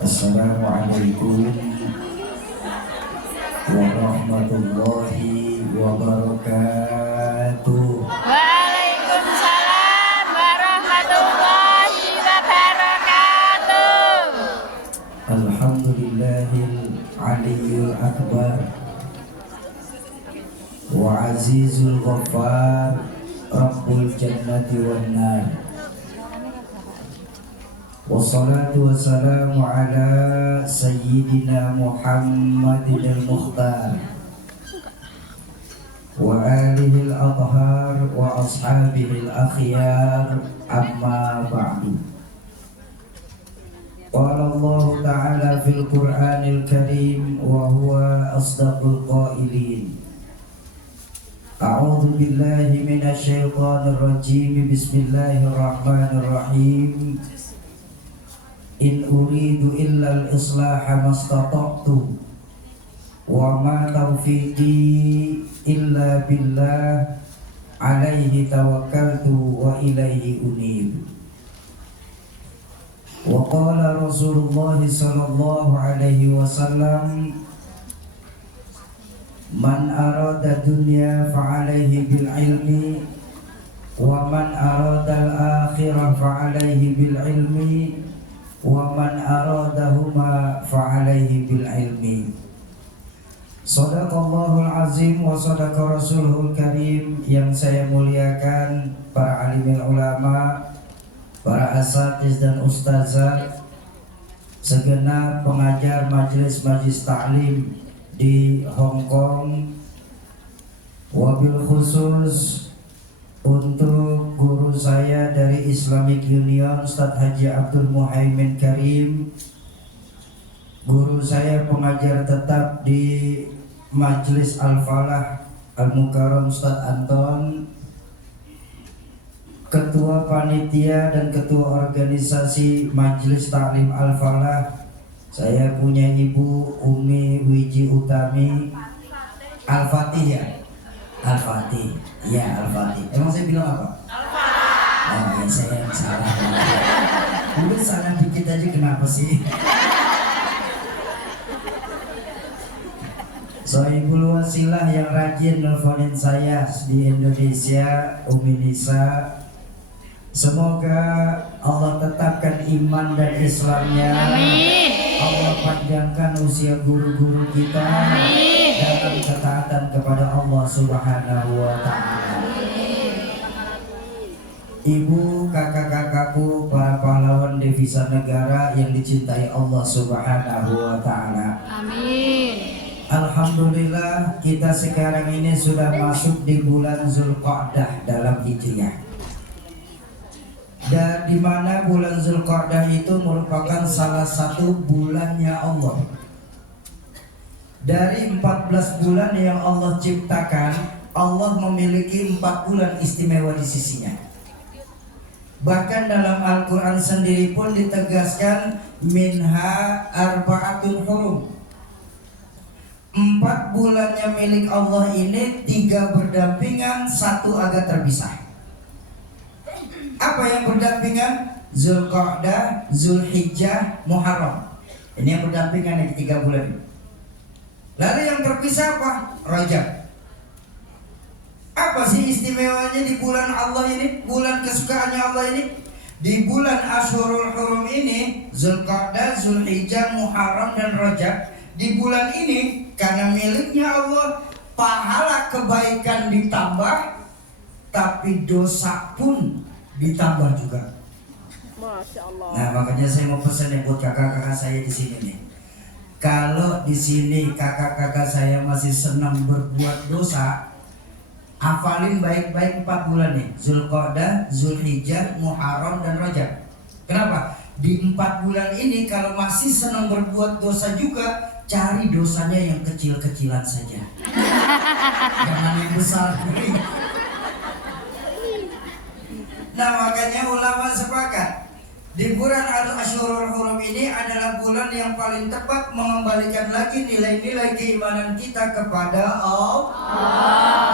Assalamualaikum warahmatullahi wabarakatuh. Waalaikumsalam warahmatullahi wabarakatuh. Alhamdulillahil aliyyil akbar wa azizul ghaffar rabbul jannati wan nar. Wassalatu wassalamu ala sayyidina Muhammadin al-Mukhtar wa alihi al-athhar wa ashabihi al-akhyar, amma ba'du. Qala Allah ta'ala fil Qur'anil Karim wa huwa asdaqul qailin. A'udzu billahi minasy syaithanir rajim. Bismillahirrahmanirrahim. In uridu illa al-islaha mastata'tu wa ma taufiqi illa billah alaihi tawakkaltu wa ilaihi unib. Wa qala Rasulullah sallallahu alaihi wasallam, man arada dunya fa alaihi bil ilmi wa man arada al-akhirah fa alaihi bil ilmi wa man aradahuma fa'alaihi bil ilmi. Shadaqallahul azim wa shadaqa rasuluhul karim. Yang saya muliakan para alimil ulama, para asatiz dan ustazah, segenap pengajar majelis taklim di Hong Kong, wabil khusus untuk guru saya dari Islamic Union, Ustadz Haji Abdul Muhaimin Karim, guru saya pengajar tetap di Majelis Al-Falah Al-Mukarram Ustadz Anton, ketua panitia dan ketua organisasi Majelis Taklim Al-Falah, saya punya Ibu Umi Wiji Utami Al-Fatih ya? Al-Fatih, ya Al-Fatih. Emang saya bilang apa? Al-Fatih. Oh ya, saya yang salah. Udah salah dikit aja kenapa sih? Sohibul wasilah yang rajin nelfonin saya di Indonesia, Umi Nisa. Semoga Allah tetapkan iman dan Islamnya. Amin. Allah panjangkan usia guru-guru kita. Amin. Dalam ketaatan kepada Allah Subhanahu wa ta'ala. Ibu, kakak-kakakku, para pahlawan devisa negara yang dicintai Allah Subhanahu wa ta'ala. Amin. Alhamdulillah, kita sekarang ini sudah masuk di bulan Zulqa'dah dalam Hijriah. Dan di mana bulan Zulqa'dah itu merupakan salah satu bulannya Allah. Dari 14 bulan yang Allah ciptakan, Allah memiliki 4 bulan istimewa di sisinya. Bahkan dalam Al-Quran sendiri pun ditegaskan minha arba'atun hurum. 4 bulannya milik Allah ini 3 berdampingan, 1 agak terpisah. Apa yang berdampingan? Zulqa'dah, Zulhijjah, Muharram. Ini yang berdampingan di 3 bulan ini. Lalu yang terpisah apa? Rajab. Apa sih istimewanya di bulan Allah ini? Bulan kesukaannya Allah ini? Di bulan Ashurul Hurum ini, Zulqa'dah, Zulhijjah, Muharram dan Rajab. Di bulan ini karena miliknya Allah, pahala kebaikan ditambah, tapi dosa pun ditambah juga. Masya Allah. Nah, makanya saya mau pesan yang buat kakak-kakak saya di sini nih. Kalau di sini kakak-kakak saya masih senang berbuat dosa, hafalin baik-baik 4 bulan nih. Zulqa'dah, Zulhijjah, Muharram dan Rajab. Kenapa? Di 4 bulan ini kalau masih senang berbuat dosa juga, cari dosanya yang kecil-kecilan saja. Jangan yang besar. Nah, makanya ulama sepakat Di bulan Al-Asyurul Hurum ini adalah bulan yang paling tepat mengembalikan lagi nilai-nilai keimanan kita kepada Allah.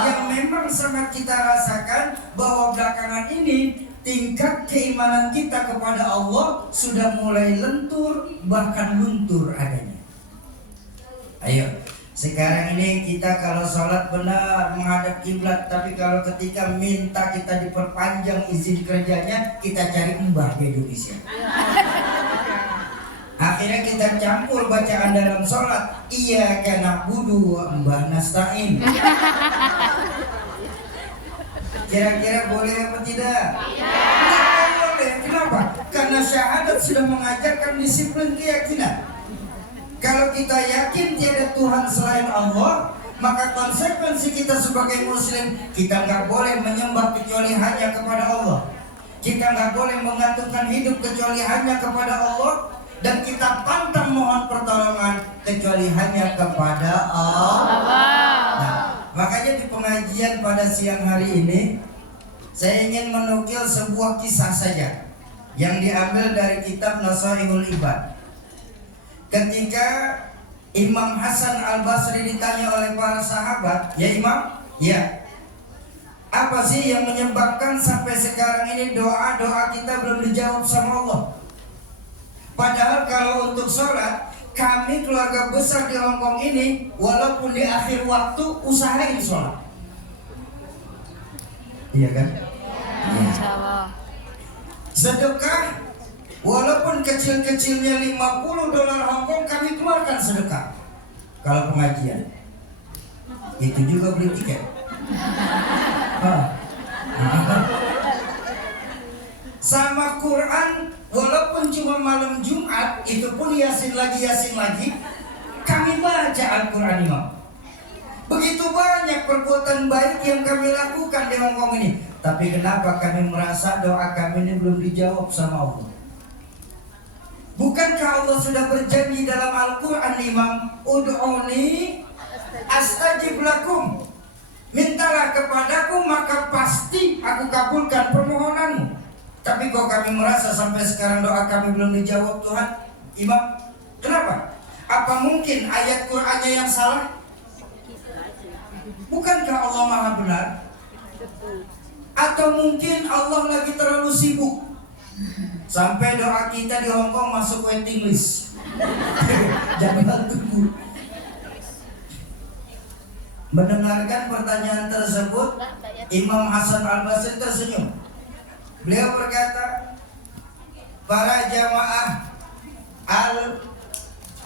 Yang memang sangat kita rasakan bahwa belakangan ini tingkat keimanan kita kepada Allah sudah mulai lentur, bahkan luntur adanya. Ayo, sekarang ini kita kalau sholat benar menghadap kiblat, tapi kalau ketika minta kita diperpanjang izin kerjanya, kita cari mbah di Indonesia. Akhirnya kita campur bacaan dalam sholat, iyyaka na'budu wa iyyaka nasta'in. Kira-kira boleh apa tidak? Tidak boleh. Kenapa? Karena syahadat sudah mengajarkan disiplin keyakinan. Kalau kita yakin tiada Tuhan selain Allah, maka konsekuensi kita sebagai muslim, kita nggak boleh menyembah kecuali hanya kepada Allah. Kita nggak boleh menggantungkan hidup kecuali hanya kepada Allah, dan kita pantang mohon pertolongan kecuali hanya kepada Allah. Nah, makanya di pengajian pada siang hari ini saya ingin menukil sebuah kisah saja yang diambil dari kitab Nasaihul Ibad. Ketika Imam Hasan Al-Basri ditanya oleh para sahabat, "Ya Imam, ya, apa sih yang menyebabkan sampai sekarang ini doa-doa kita belum dijawab sama Allah? Padahal kalau untuk sholat, kami keluarga besar di Hongkong ini, walaupun di akhir waktu usahain sholat." Iya kan? Insyaallah. Sedekah, walaupun kecil-kecilnya $50 Hongkong, kami keluarkan sedekah. Kalau pengajian, itu juga beli tiket. Sama Quran, walaupun cuma malam Jumat, itu pun yasin lagi, kami baca Al-Quran Imam. Begitu banyak perbuatan baik yang kami lakukan di Hongkong ini. Tapi kenapa kami merasa doa kami ini belum dijawab sama Allah? Bukankah Allah sudah berjanji dalam Al-Quran Imam, ud'uni astajib lakum, mintalah kepadaku maka pasti aku kabulkan permohonanmu. Tapi kok kami merasa sampai sekarang doa kami belum dijawab Tuhan Imam? Kenapa? Apa mungkin ayat Qur'annya yang salah? Bukankah Allah Maha benar? Atau mungkin Allah lagi terlalu sibuk sampai doa kita di Hongkong masuk waiting list? Jangan tunggu. Mendengarkan pertanyaan tersebut, Imam Hasan Al-Basri tersenyum. Beliau berkata, "Para jamaah Al-Fatih,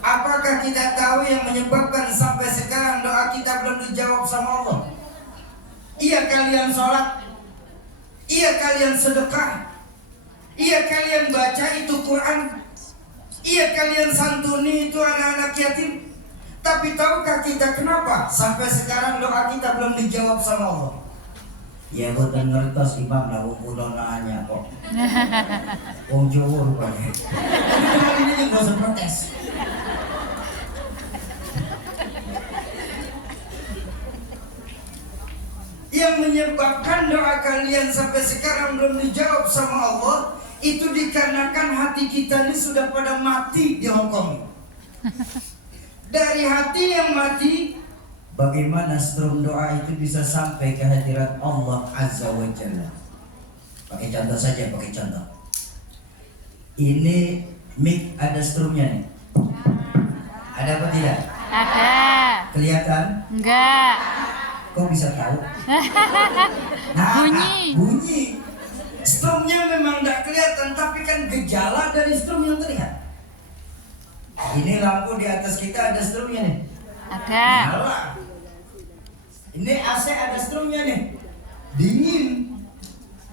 apakah kita tahu yang menyebabkan sampai sekarang doa kita belum dijawab sama Allah? Iya kalian sholat, iya kalian sedekah, iya kalian baca itu Quran, iya kalian santuni itu anak-anak yatim. Tapi tahukah kita kenapa sampai sekarang doa kita belum dijawab sama Allah?" Ya boten ngertos Imam lah umpuno nanya kok. Wong Jawa rupanya. Ini enggak usah protes. Yang menyebabkan doa kalian sampai sekarang belum dijawab sama Allah, itu dikarenakan hati kita ini sudah pada mati di Hongkong. Dari hati yang mati, bagaimana strum doa itu bisa sampai ke hadirat Allah Azza wa Jalla? Pakai contoh saja, pakai contoh. Ini mic ada strumnya nih. Ada apa tidak? Ada. Kelihatan? Enggak. Kok bisa tahu? Nah, Bunyi. Bunyi. Strumnya memang tidak kelihatan, tapi kan gejala dari strum yang terlihat. Ini lampu di atas kita ada strumnya nih. Ada. Nyala. Ini AC ada strumnya nih. Dingin.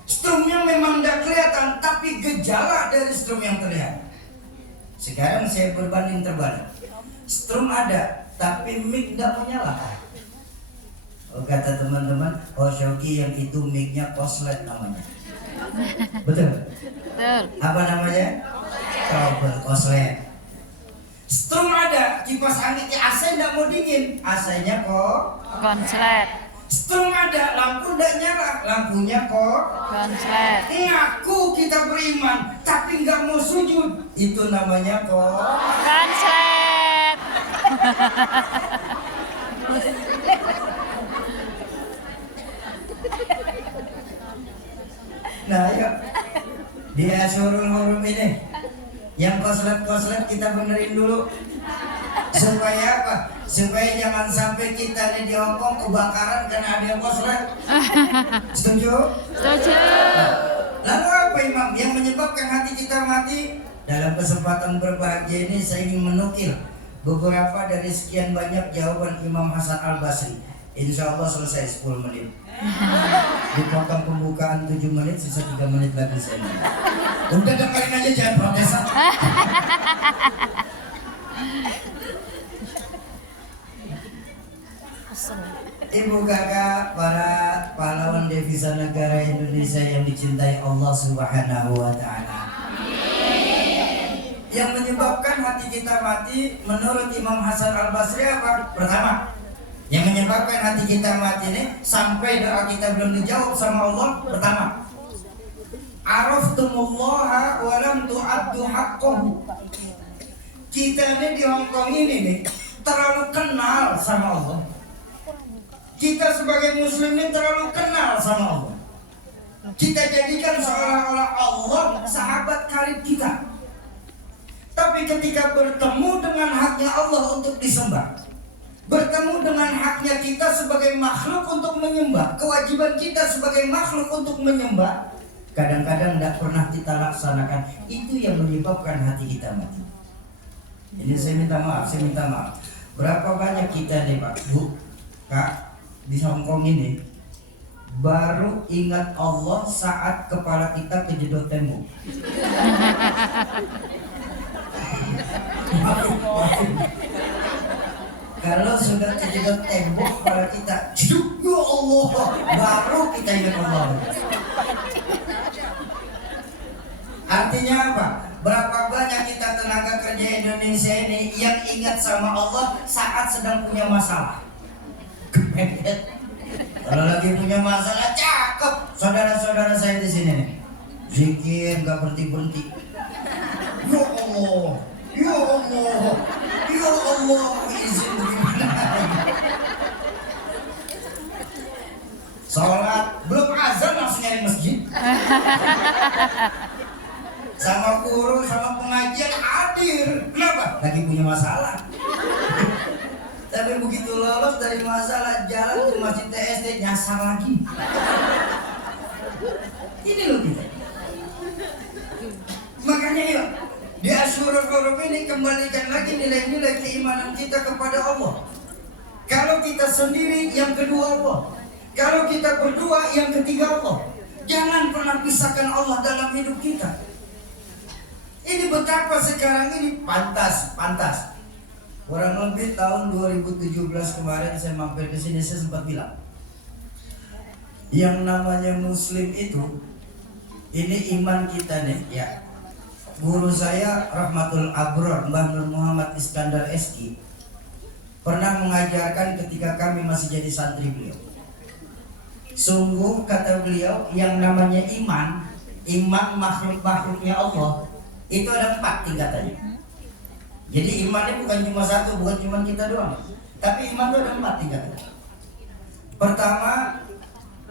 Strumnya memang tidak kelihatan, tapi gejala dari strum yang terlihat. Sekarang saya berbanding terbalik. Strum ada, tapi mic tidak menyala. Oh, kata teman-teman, oh Shoki yang itu mic-nya koslet namanya. Betul? Betul. Apa namanya? Trouble koslet. Strum ada, kipas anginnya AC tidak mau dingin. AC-nya kok Konslet. Setelah ada lampu udah nyala, lampunya kok Konslet. ngaku kita beriman tapi nggak mau sujud, itu namanya kok. Konslet. Nah yuk, dia suruh huruf ini yang koslet kita benerin dulu. Supaya apa? Supaya jangan sampai kita nih di Hongkong kebakaran karena ada yang koslet. Setuju? Setuju. Lalu apa Imam yang menyebabkan hati kita mati? Dalam kesempatan berbahagia ini saya ingin menukil beberapa dari sekian banyak jawaban Imam Hasan Al-Basri. Insya Allah selesai 10 menit. Dipotong pembukaan 7 menit, sisa 3 menit lagi saya. Udah dengerin aja, jangan protes. Ibu kakak, para pahlawan devisa negara Indonesia yang dicintai Allah Subhanahu wa Ta'ala. Yang menyebabkan hati kita mati menurut Imam Hasan Al-Basri apa? Pertama, yang menyebabkan hati kita mati ini sampai doa kita belum dijawab sama Allah. Pertama, araftumullaha wa lam tu'addu haqqahu. Kita ini di Hongkong ini nih terlalu kenal sama Allah. Kita sebagai muslim ini terlalu kenal sama Allah. Kita jadikan seolah-olah Allah sahabat karib kita. Tapi ketika bertemu dengan haknya Allah untuk disembah, bertemu dengan haknya kita sebagai makhluk untuk menyembah, kewajiban kita sebagai makhluk untuk menyembah, kadang-kadang tidak pernah kita laksanakan. Itu yang menyebabkan hati kita mati. Ini saya minta maaf. Berapa banyak kita nih Pak, Bu, Kak, di Hongkong ini baru ingat Allah saat kepala kita kejedot tembok. Kalau sudah kejedot tembok kepala kita, ya Allah, baru kita ingat Allah. Artinya apa? Berapa banyak kita tenaga kerja Indonesia ini yang ingat sama Allah saat sedang punya masalah. Kalau lagi punya masalah, cakep. Saudara-saudara saya di sini nih, zikir nggak berhenti. Ya Allah, ya Allah, ya Allah, izin gimana? Sholat belum azan langsung nyari masjid. Sama guru, sama pengajian hadir. Kenapa? Lagi punya masalah. Tapi begitu lolos dari masalah, jalan ke masjid TSD nyasar lagi. Ini loh kita. Makanya yuk, di Asyurul Huruf ini kembalikan lagi nilai-nilai keimanan kita kepada Allah. Kalau kita sendiri, yang kedua Allah. Kalau kita berdua, yang ketiga Allah. Jangan pernah pisahkan Allah dalam hidup kita. Ini betapa sekarang ini pantas. Kurang lebih tahun 2017 kemarin saya mampir ke sini, saya sempat bilang, yang namanya muslim itu, ini iman kita nih ya. Guru saya Rahmatul Abror, Mbah Nur Muhammad Iskandar SI, pernah mengajarkan ketika kami masih jadi santri beliau. Sungguh kata beliau, yang namanya iman makhluk-makhluknya Allah, itu ada 4 tingkatannya. Jadi iman ini bukan cuma satu, bukan cuma kita doang. Tapi iman itu ada 4 tingkatan. Pertama,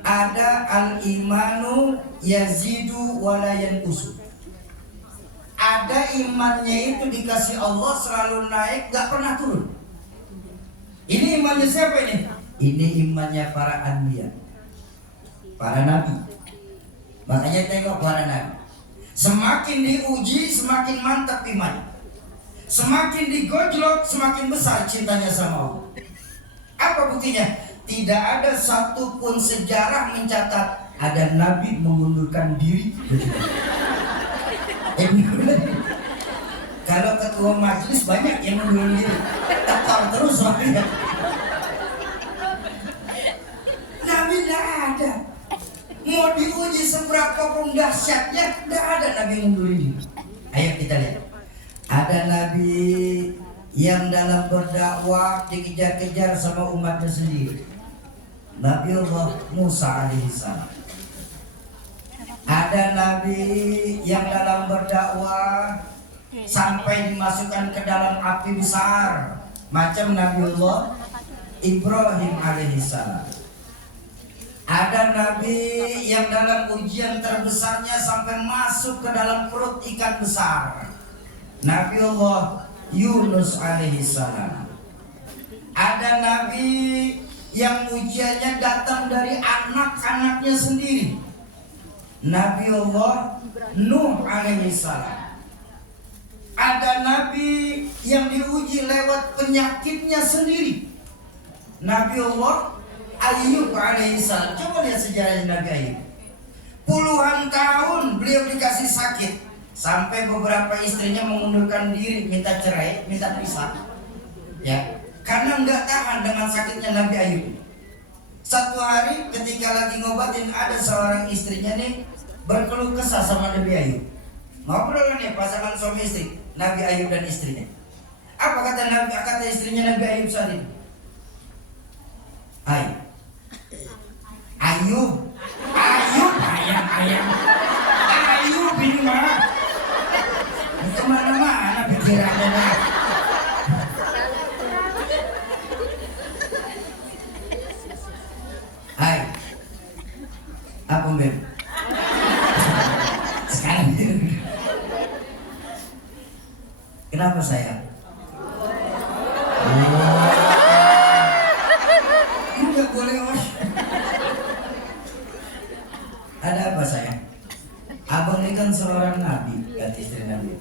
ada al-imanu yazidu wa la yanqusu. Ada imannya itu dikasih Allah selalu naik, gak pernah turun. Ini imannya siapa ini? Ini imannya para anbiya, para nabi. Makanya tengok para nabi, semakin diuji semakin mantap imannya. Semakin digojlok, semakin besar cintanya sama Allah. Apa buktinya? Tidak ada satupun sejarah mencatat ada nabi mengundurkan diri. Kalau ketua majelis banyak yang mengundurkan diri, tekor terus soalnya. Nabi tidak ada. Mau diuji seberapa pun dahsyatnya, tidak ada nabi yang mengundurkan diri. Ayo kita lihat. Ada nabi yang dalam berdakwah dikejar-kejar sama umatnya sendiri. Nabiullah Musa alaihissalam. Ada nabi yang dalam berdakwah sampai dimasukkan ke dalam api besar, macam Nabiullah Ibrahim alaihissalam. Ada nabi yang dalam ujian terbesarnya sampai masuk ke dalam perut ikan besar, Nabiullah Yunus alaihissalam. Ada nabi yang ujiannya datang dari anak-anaknya sendiri, Nabiullah Nuh alaihissalam. Ada nabi yang diuji lewat penyakitnya sendiri, Nabiullah Ayub alaihissalam. Coba lihat sejarahnya Nabi Ayub. Puluhan tahun beliau dikasih sakit, sampai beberapa istrinya mengundurkan diri, minta cerai, minta pisah, ya, karena nggak tahan dengan sakitnya Nabi Ayub. Satu hari ketika lagi ngobatin, ada seorang istrinya nih berkeluh kesah sama Nabi Ayub. Ngobrol nih pasangan suami istri, Nabi Ayub dan istrinya. Apa kata istrinya Nabi Ayub saat ini? Ayub, ayam. Ayub ini mah kemana-mana pikirannya nih. Hai, apa Mbak? Sekarang kenapa sayang? Enggak boleh Mas. Ada apa sayang? Abang ini kan seorang nabi, kata istri Nabi.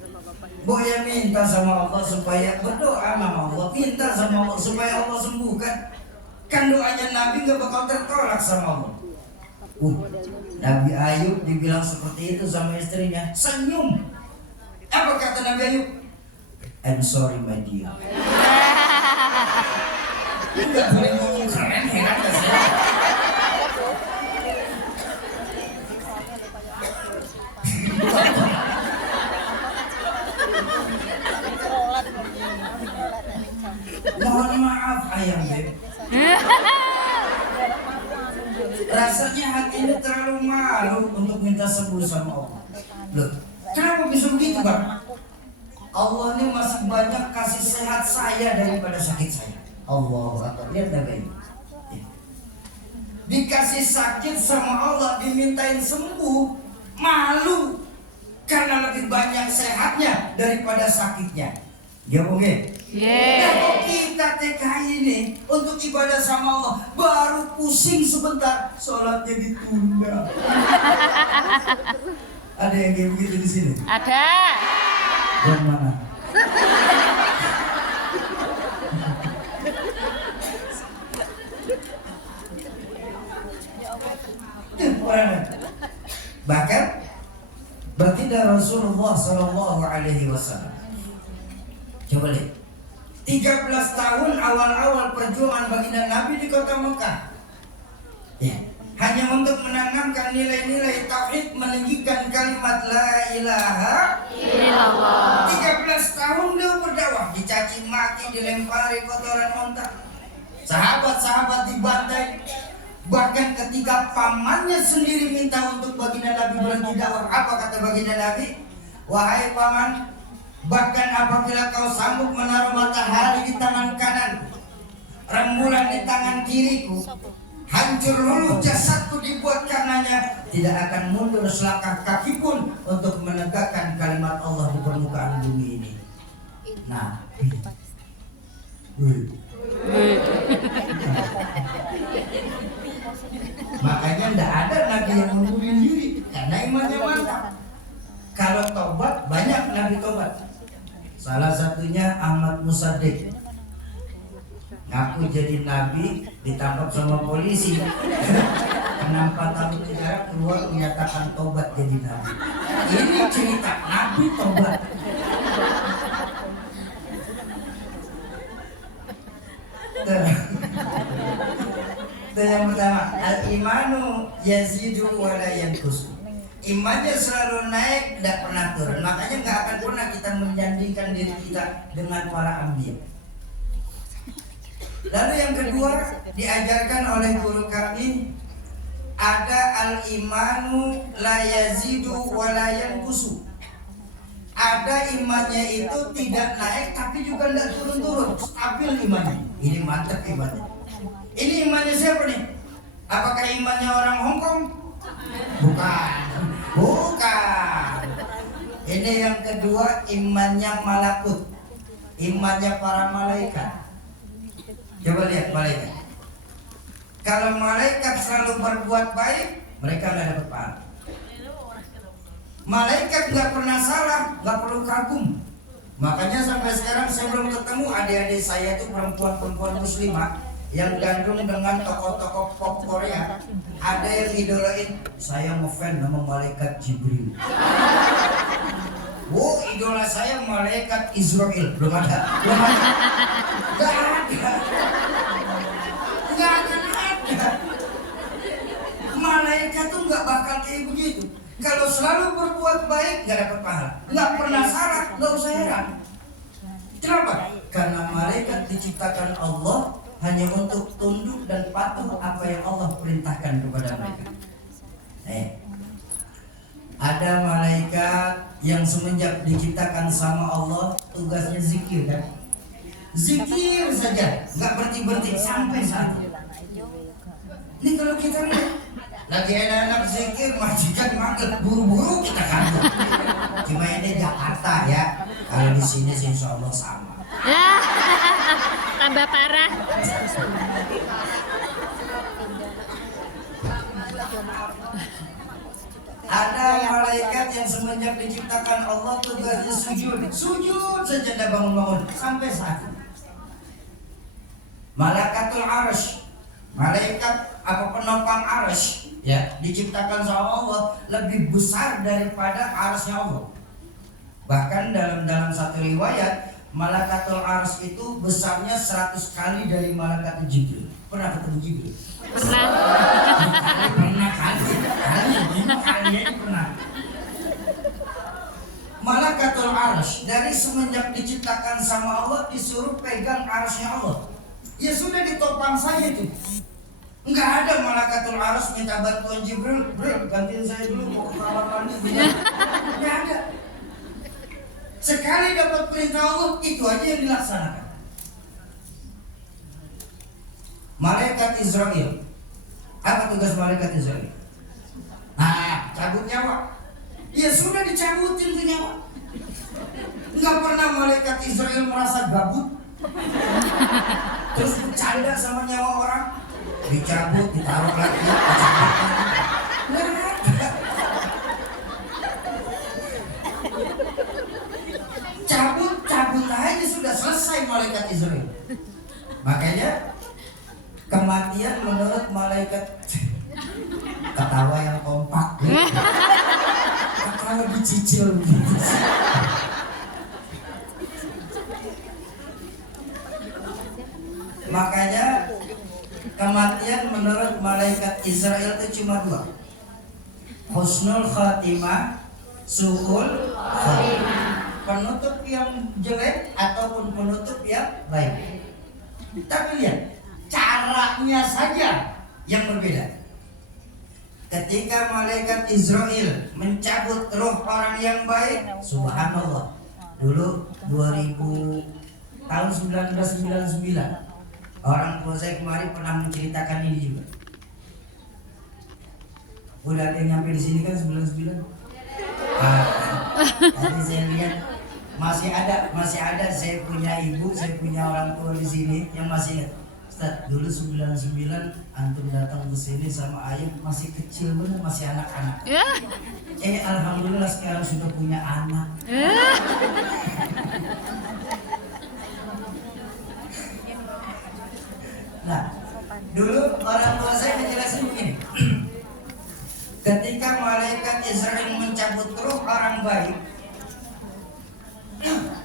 Boya minta sama Allah supaya berdoa sama Allah, minta sama Allah supaya Allah sembuhkan. Kan doanya Nabi gak bakal tertolak sama Allah. Nabi Ayub dibilang seperti itu sama istrinya, senyum. Apa kata Nabi Ayub? I'm sorry my dear. Enggak boleh ngomong keren, heran gak sih? Mohon maaf ayam beb. Rasanya hati ini terlalu malu untuk minta sembuh sama Allah. Loh, kenapa bisa begitu Bang? Allah ini masih banyak kasih sehat saya daripada sakit saya. Allahu Akbar. Lihat Nabi. Dikasih sakit sama Allah, dimintain sembuh, malu karena lebih banyak sehatnya daripada sakitnya. Ya mungkin. Kalau kita TKI ini untuk ibadah sama Allah, baru pusing sebentar, sholatnya ditunda. Ada yang kayak begitu di sini? Ada. Yang mana? Bahkan baginda Rasulullah Sallallahu Alaihi Wasallam. Coba lihat, 13 tahun awal-awal perjuangan baginda Nabi di kota Mekah, ya, hanya untuk menanamkan nilai-nilai tauhid, meninggikan kalimat la ilaha illallah. 13 tahun dia berdakwah, dicaci maki, dilempari kotoran onta, sahabat-sahabat dibantai. Bahkan ketika pamannya sendiri minta untuk baginda Nabi berhenti dakwah, apa kata baginda Nabi? Wahai paman, bahkan apabila kau sanggup menaruh matahari di tangan kanan, rembulan di tangan kiriku, hancur luluh jasadku dibuat karenanya, tidak akan mundur selangkah kaki pun untuk menegakkan kalimat Allah di permukaan bumi ini. Nah, makanya tidak ada nabi yang mundurin diri karena imannya mantap. Kalau tobat, banyak nabi tobat. Salah satunya Ahmad Musaddiq, ngaku jadi nabi, ditangkap sama polisi, kena 4 tahun penjara, keluar menyatakan tobat jadi nabi. Ini cerita nabi tobat. Itu yang pertama, al-imanu yazidu wa la yanqus. Imannya selalu naik, tidak pernah turun. Makanya nggak akan pernah kita menyandingkan diri kita dengan para anbiya. Lalu yang kedua diajarkan oleh guru kami, ada al-imanu la yazidu wa la yanqusu. Ada imannya itu tidak naik tapi juga tidak turun-turun, stabil imannya. Ini mantap imannya. Ini imannya siapa nih? Apakah imannya orang Hong Kong? Bukan. Bukan. Ini yang kedua, imannya malakut, imannya para malaikat. Coba lihat malaikat. Kalau malaikat selalu berbuat baik, mereka nggak dapat pahala. Malaikat nggak pernah salah, nggak perlu kagum. Makanya sampai sekarang saya belum ketemu adik-adik saya itu perempuan-perempuan muslimah yang gandrung dengan tokoh-tokoh pop Korea. Ada yang idolain, saya ngefans nama malaikat Jibril. Wow, idola saya malaikat Israel. Belum ada. Nggak ada. Nggak akan ada. Malaikat tuh nggak bakal kayak begitu. Kalau selalu berbuat baik nggak dapat pahala, nggak pernah salah, nggak usah heran. Kenapa? Karena malaikat diciptakan Allah hanya untuk tunduk dan patuh apa yang Allah perintahkan kepada mereka. Ada malaikat yang semenjak diciptakan sama Allah tugasnya zikir kan? Zikir saja, nggak berhenti sampai saat ini. Ini kalau kita lihat lagi anak zikir, majikan manggil, buru-buru kita kantor. Cuma ini Jakarta ya. Kalau di sini sih insya Allah sama. Tambah parah. Ada malaikat yang semenjak diciptakan Allah tugasnya sujud. Sujud saja dah bangun-bangun sampai saat ini. Malakatul Arsh, malaikat apa penopang Arsh, ya, diciptakan sama Allah lebih besar daripada arsy-nya Allah. Bahkan dalam satu riwayat, malakatul arsy itu besarnya 100 kali dari malaikat Jibril. Pernah ketemu Jibril? Pernah. Pernah kali pernah. Malakatul arsy dari semenjak diciptakan sama Allah disuruh pegang arsy-nya Allah. Ya sudah ditopang saja itu. Enggak ada malakatul arsy minta bantuan Jibril, bro, gantiin saya dulu mau ke kamar mandi. Enggak ada. Sekali dapat perintah Allah, itu aja yang dilaksanakan. Malaikat Israel. Apa tugas malaikat Israel? Cabut nyawa. Ya sudah dicabutin tuh nyawa. Enggak pernah malaikat Israel merasa gabut. Terus bercanda sama nyawa orang. Dicabut, ditaruh lagi, cabut aja sudah selesai malaikat Israel. Makanya kematian menurut malaikat ketawa yang kompak, ketawa dicicil gitu. Makanya kematian menurut malaikat Israel itu cuma dua, husnul khatimah, su'ul khatimah, penutup yang jelek ataupun penutup yang baik. Tapi lihat caranya saja yang berbeda. Ketika malaikat Israel mencabut roh orang yang baik, subhanallah, dulu 2000 tahun 1999 orang tua saya kemarin pernah menceritakan ini juga. Udah ada yang nyampe di sini kan 99. Tadi saya lihat masih ada. Saya punya ibu, saya punya orang tua di sini yang masih ingat. Ustaz, dulu 99 antum datang ke sini sama ayah masih kecil bener, masih anak-anak. Alhamdulillah sekarang sudah punya anak. Nah, dulu orang tua saya menjelaskan begini. Ketika malaikat Israel mencabut roh orang baik,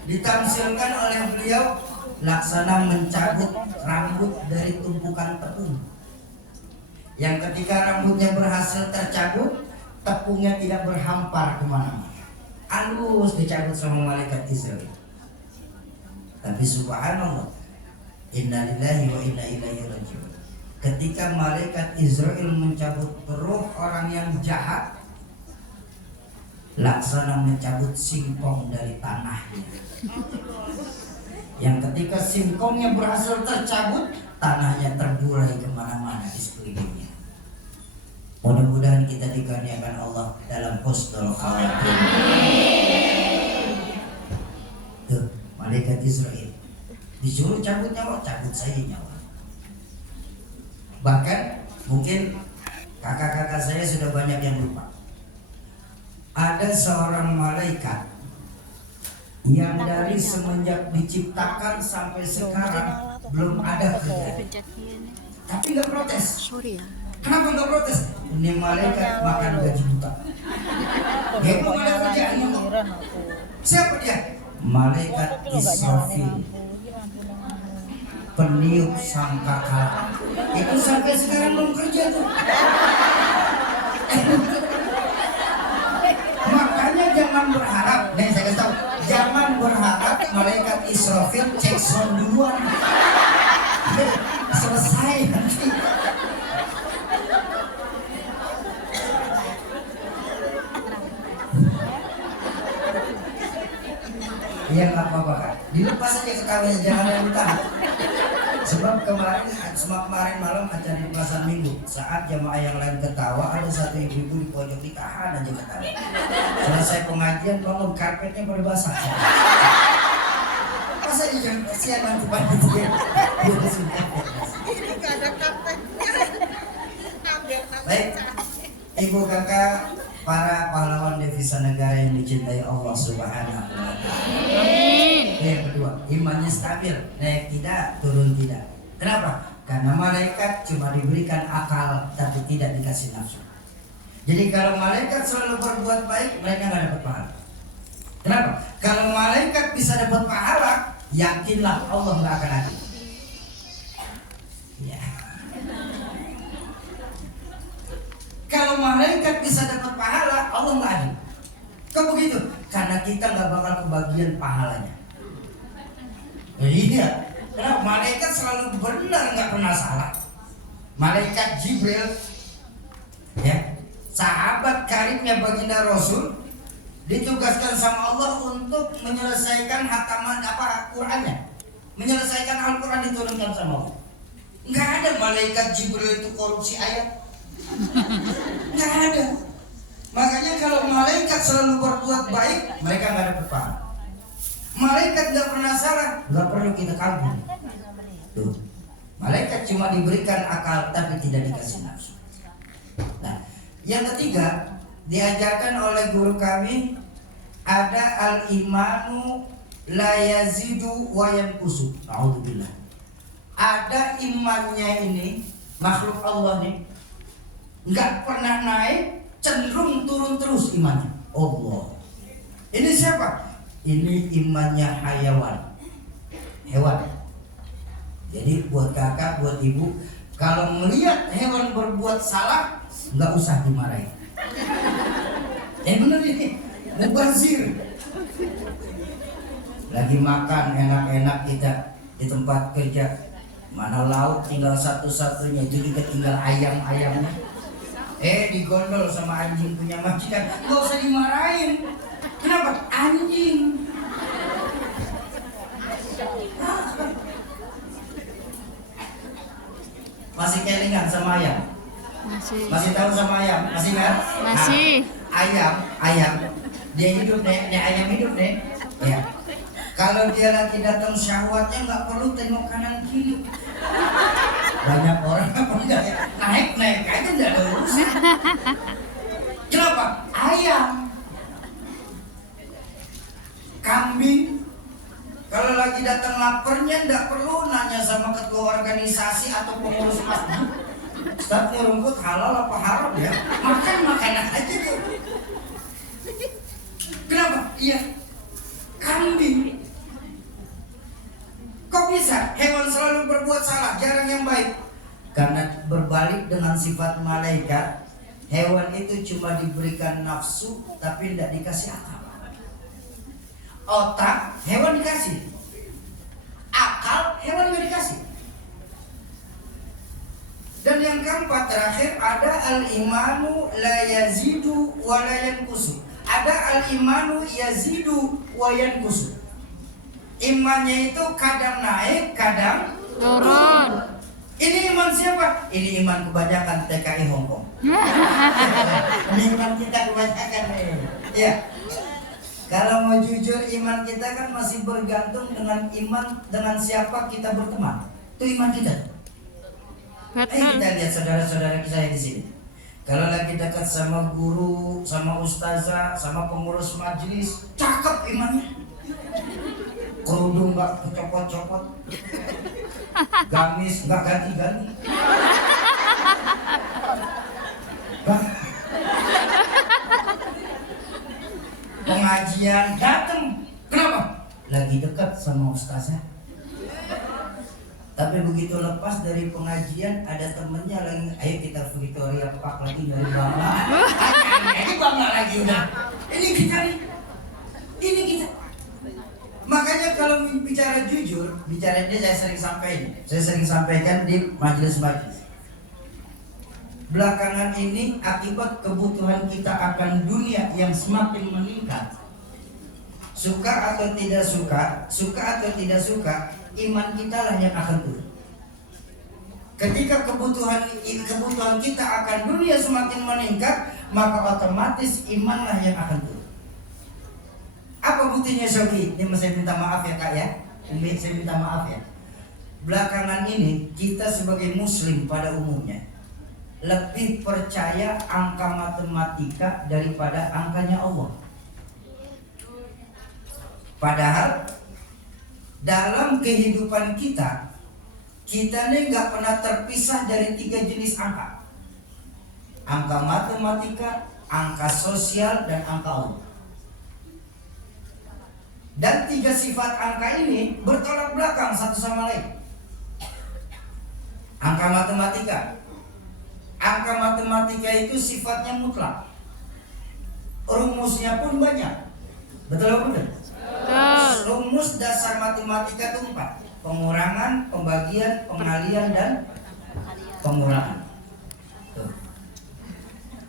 ditamsilkan oleh beliau laksana mencabut rambut dari tumpukan tepung. Yang ketika rambutnya berhasil tercabut, tepungnya tidak berhampar kemana-mana, halus dicabut sama malaikat Israel. Tapi subhanallah, Innalillahi wa inna ilaihi rajiun. Ketika malaikat Israel mencabut roh orang yang jahat, laksana mencabut singkong dari tanahnya. Yang ketika singkongnya berhasil tercabut, tanahnya terburai kemana-mana di sekelilingnya. Mudah-mudahan kita dikaruniakan Allah dalam husnul khawatir. Tuh, malaikat Israel disuruh cabut nyawa, cabut saja nyawa. Bahkan mungkin kakak-kakak saya sudah banyak yang lupa. Ada seorang malaikat yang dari semenjak diciptakan sampai sekarang belum ada kerjaan, tapi nggak protes. Kenapa nggak protes? Ini malaikat makan gaji buta. Dia belum ada kerjaan. Siapa dia? Malaikat Israfil, peniup sangkakala. Itu sampai sekarang belum kerja tuh. Makanya jangan berharap, nih saya kasih tahu, jangan berharap malaikat Israfil cek sound duluan. Selesai nanti. Iya nggak apa-apa kan, dilepas aja ke kawin, jangan ada yang ditahan. Sebab kemarin malam acara di pasar minggu, saat jamaah yang lain ketawa, ada satu ibu-ibu di pojok ditahan aja ketawa. Selesai pengajian bangun, karpetnya pada basah. Masa jangan kasihan nanti panitia. Ini gak ada karpetnya. Baik, ibu kakak, para pahlawan devisa negara yang dicintai Allah Subhanahu wa Ta'ala. Yang kedua, imannya stabil, naik tidak, turun tidak. Kenapa? Karena malaikat cuma diberikan akal tapi tidak dikasih nafsu. Jadi kalau malaikat selalu berbuat baik, mereka nggak dapat pahala. Kenapa? Kalau malaikat bisa dapat pahala, yakinlah Allah nggak akan adil. Ya. Kalau malaikat bisa dapat pahala, Allah nggak adil. Kok begitu? Karena kita nggak bakal kebagian pahalanya. Iya, karena malaikat selalu benar, nggak pernah salah. Malaikat Jibril, ya, sahabat karibnya baginda Rasul, ditugaskan sama Allah untuk menyelesaikan hataman Qurannya, menyelesaikan Al-Quran diturunkan sama Allah. Nggak ada malaikat Jibril itu korupsi ayat, nggak ada. Makanya kalau malaikat selalu berbuat baik, mereka nggak dapat pahala. Malaikat nggak pernah salah, nggak perlu kita kagum. Tuh, malaikat cuma diberikan akal tapi tidak dikasih nafsu. Nah, yang ketiga diajarkan oleh guru kami ada al-imanu la yazidu wa yanqusu. A'udzubillah. Ada imannya ini makhluk Allah nih nggak pernah naik, cenderung turun terus imannya. Allah. Ini siapa? Ini imannya hewan. Jadi buat kakak, buat ibu, kalau melihat hewan berbuat salah, nggak usah dimarahi. Bener ini, mubazir. Lagi makan enak-enak kita di tempat kerja, mana lauk tinggal satu-satunya, itu juga tinggal ayam-ayamnya. Digondol sama anjing punya majikan, nggak usah dimarahin. Kenapa? Anjing. Masih kelingan sama ayam? Masih tahu sama ayam? Masih kan? Masih. Ayam. Dia hidup deh, dia ayam hidup deh. Ya. Kalau dia lagi datang syahwatnya nggak perlu tengok kanan kiri. Banyak orang apa enggak ya? Naik aja nggak ada urusan. Kenapa? Ayam. Kambing, kalau lagi datang laparnya nggak perlu nanya sama ketua organisasi atau pengurus masjid. Ustaz, mau rumput halal apa haram ya? Makan aja tuh. Kenapa? Iya, kambing. Kok bisa hewan selalu berbuat salah, jarang yang baik? Karena berbalik dengan sifat malaikat, hewan itu cuma diberikan nafsu tapi tidak dikasih akal. Otak hewan dikasih, Akal hewan juga dikasih. Dan yang keempat terakhir ada al-imanu la yazidu wa la yanqusu. Ada al-imanu yazidu wa yanqusu. Imannya itu kadang naik, kadang turun. Ini iman siapa? Ini iman kebanyakan TKI Hongkong. Ini iman kita kebanyakan. Ya. Kalau mau jujur, iman kita kan masih bergantung dengan iman dengan siapa kita berteman. Itu iman kita. Kita lihat saudara-saudara kita di sini. Kalau lagi dekat sama guru, sama ustazah, sama pengurus majelis, cakep imannya. Kerudung nggak copot-copot, gamis nggak ganti-ganti. Pengajian datang, kenapa? Lagi dekat sama ustazah. Tapi begitu lepas dari pengajian ada temennya lagi, ayo kita Victoria Park lagi dari Bangla. Ini Bangla lagi udah. Ini kita nih. Ini kita. Makanya kalau bicara jujur, bicara ini saya sering sampaikan di majelis-majelis. Belakangan ini akibat kebutuhan kita akan dunia yang semakin meningkat. Suka atau tidak suka, atau tidak suka, iman kita lah yang akan turun. Ketika kebutuhan kita akan dunia semakin meningkat, maka otomatis imanlah yang akan turun. Apa buktinya Syogi? Ini saya minta maaf ya Kak ya. Saya minta maaf ya. Belakangan ini kita sebagai muslim pada umumnya lebih percaya angka matematika daripada angkanya Allah. Padahal dalam kehidupan kita nih gak pernah terpisah dari 3 jenis angka. Angka matematika, angka sosial, dan angka Allah. Dan 3 sifat angka ini bertolak belakang satu sama lain. Angka matematika itu sifatnya mutlak. Rumusnya pun banyak. Betul apa betul? Rumus dasar matematika itu 4. Pengurangan, pembagian, pengalian, dan pengurangan.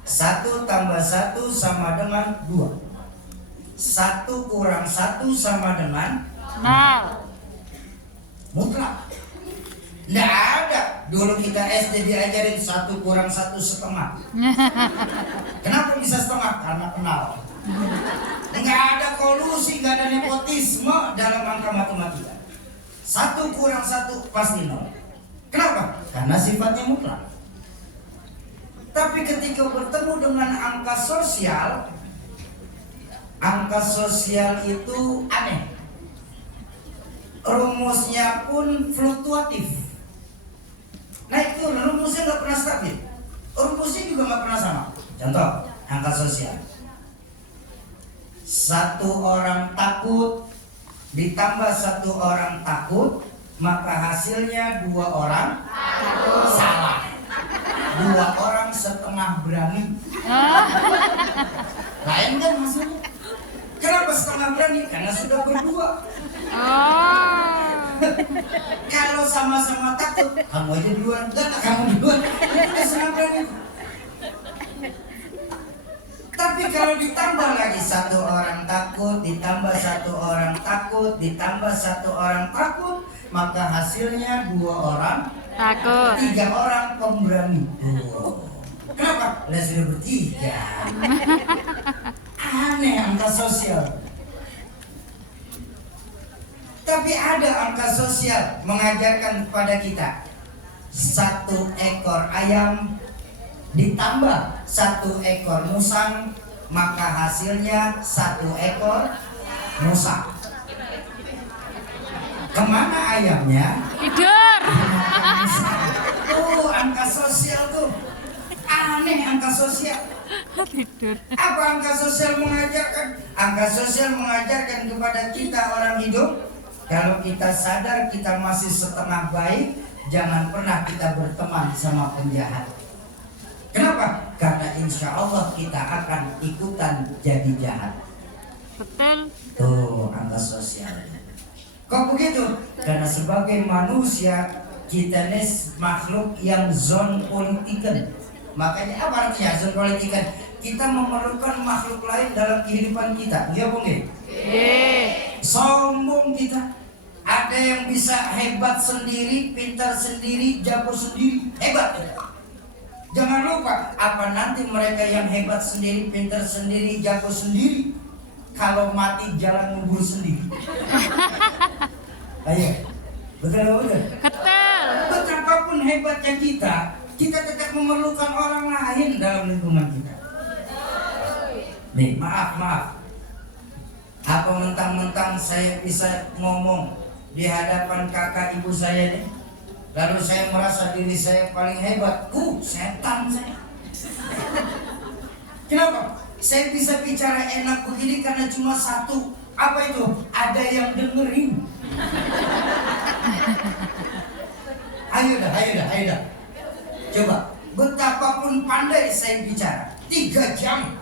1 tambah 1 sama dengan 2. 1 kurang 1 sama dengan 0. Mutlak. Nggak ada. Dulu kita SD diajarin 1 kurang 1 setengah. Kenapa bisa setengah? Karena kenal. Nggak ada kolusi, nggak ada nepotisme dalam angka matematika. 1 kurang 1 pasti 0. Kenapa? Karena sifatnya mutlak. Tapi ketika bertemu dengan angka sosial itu aneh. Rumusnya pun fluktuatif. Nah itu rumusnya nggak pernah stabil. Rumusnya juga nggak pernah sama. Contoh, angka sosial. 1 orang takut ditambah 1 orang takut, maka hasilnya 2 orang takut. Salah. 2 orang setengah berani. Lain kan hasilnya. Kenapa setengah berani? Karena sudah berdua. Kalau sama-sama takut, kamu aja duluan, kamu duluan, itu udah setengah berani. Tapi kalau ditambah lagi 1 orang takut, ditambah 1 orang takut, ditambah 1 orang takut, maka hasilnya 2 orang takut, 3 orang pemberani. Kenapa? Lah sudah bertiga. Aneh angka sosial. Tapi ada angka sosial mengajarkan kepada kita 1 ekor ayam ditambah 1 ekor musang, maka hasilnya 1 ekor musang. Kemana ayamnya? Tidur. Tuh angka sosial tuh. Aneh angka sosial. Tidur. Apa angka sosial mengajarkan? Angka sosial mengajarkan kepada kita orang hidup, kalau kita sadar kita masih setengah baik, jangan pernah kita berteman sama penjahat. Kenapa? Karena insya Allah kita akan ikutan jadi jahat. Betul. Tuh angka sosial. Kok begitu? Karena sebagai manusia kita ini makhluk yang zon politikan. Makanya apa artinya zon politikan? Kita memerlukan makhluk lain dalam kehidupan kita. Iya mungkin? Sombong kita. Ada yang bisa hebat sendiri, pintar sendiri, jago sendiri, hebat. Jangan lupa, apa nanti mereka yang hebat sendiri, pintar sendiri, jago sendiri, kalau mati jalan ngubur sendiri. Ayo, betul. Betapapun hebatnya kita tetap memerlukan orang lain dalam lingkungan kita. Nih, maaf. Apa mentang-mentang saya bisa ngomong di hadapan kakak ibu saya nih, lalu saya merasa diri saya paling hebat. Setan saya. Kenapa? Saya bisa bicara enak begini karena cuma satu. Apa itu? Ada yang dengerin. Ayo dah. Coba, betapapun pandai saya bicara, 3 jam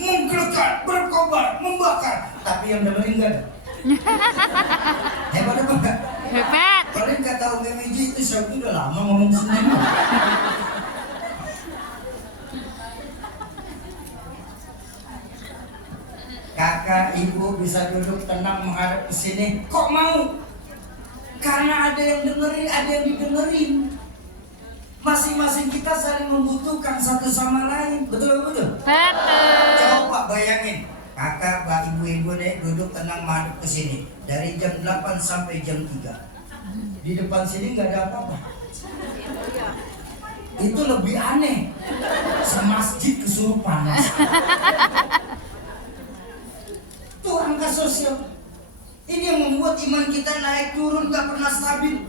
menggelegar, berkobar, membakar, tapi yang dengerin gak ada. Hebat apa enggak? Hebat. Paling kata Umi Miji itu saya udah lama ngomong sendiri. Kakak, ibu bisa duduk tenang menghadap ke sini. Kok mau? Karena ada yang dengerin, ada yang didengerin. Masing-masing kita saling membutuhkan satu sama lain. Betul? Betul. Coba bayangin, kakak, ibu-ibu deh duduk tenang menghadap ke sini dari jam 8 sampai jam 3. Di depan sini nggak ada apa-apa. Itu lebih aneh. Semasjid kesurupan. Itu angka sosial. Ini yang membuat iman kita naik turun, gak pernah stabil.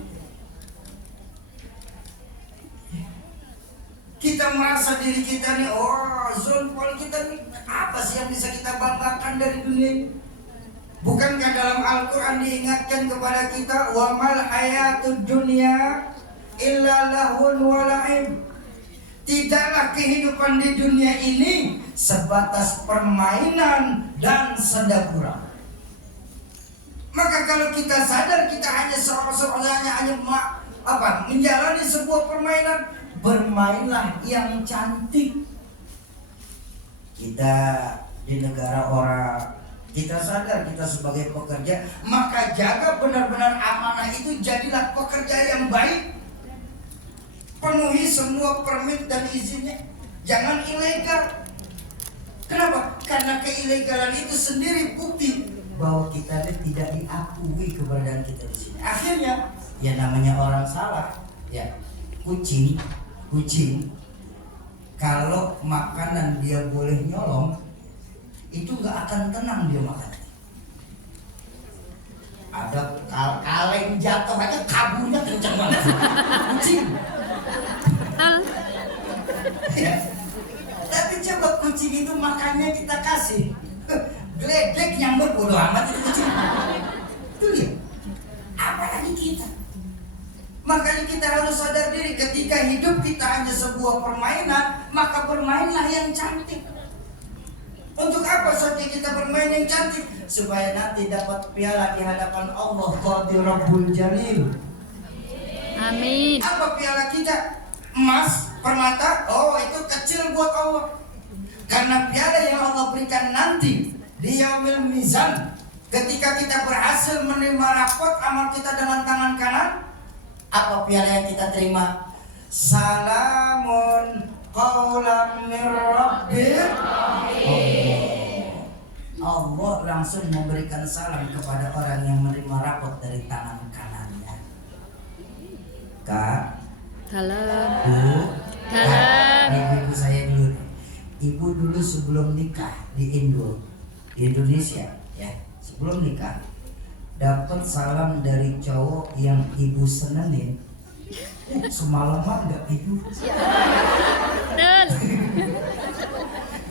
Kita merasa diri kita nih, zon pol kita nih, apa sih yang bisa kita banggakan dari dunia ini? Bukankah dalam Al-Quran diingatkan kepada kita, wa mal hayatud dunya illa lahun wa la'ib. Tidaklah kehidupan di dunia ini sebatas permainan dan senda gurau. Maka kalau kita sadar kita hanya menjalani sebuah permainan, bermainlah yang cantik. Kita di negara orang, kita sadar kita sebagai pekerja, maka jaga benar-benar amanah itu, jadilah pekerja yang baik. Penuhi semua permit dan izinnya. Jangan ilegal. Kenapa? Karena keilegalan itu sendiri bukti bahwa kita tidak diakui keberadaan kita di sini. Akhirnya, ya namanya orang salah. Ya, kucing kalau makanan dia boleh nyolong, itu nggak akan tenang dia makan. Ada kaleng jatuh aja kaburnya kencang banget. Kucing. Ya. Tapi coba kucing itu makannya kita kasih geledek yang berbodoh amat itu kucing. Itu dia. Apalagi kita. Makanya kita harus sadar diri, ketika hidup kita hanya sebuah permainan, maka bermainlah yang cantik. Untuk apa saja kita bermain yang cantik? Supaya nanti dapat piala di hadapan Allah Qadir Rabbul Jalil. Amin. Apa piala kita? Emas, permata? Oh, itu kecil buat Allah. Karena piala yang Allah berikan nanti di Yaumil Mizan, ketika kita berhasil menerima rapot amal kita dengan tangan kanan, apa piala yang kita terima? Salamun qaulan mir rabbil alamin. Allah langsung memberikan salam kepada orang yang menerima rapot dari tangan kanannya. Kak, Halo. Bu, Halo. ibu saya dulu. Ibu dulu sebelum nikah di Indonesia, ya, sebelum nikah dapat salam dari cowok yang ibu senengin, semalaman nggak tidur. Betul.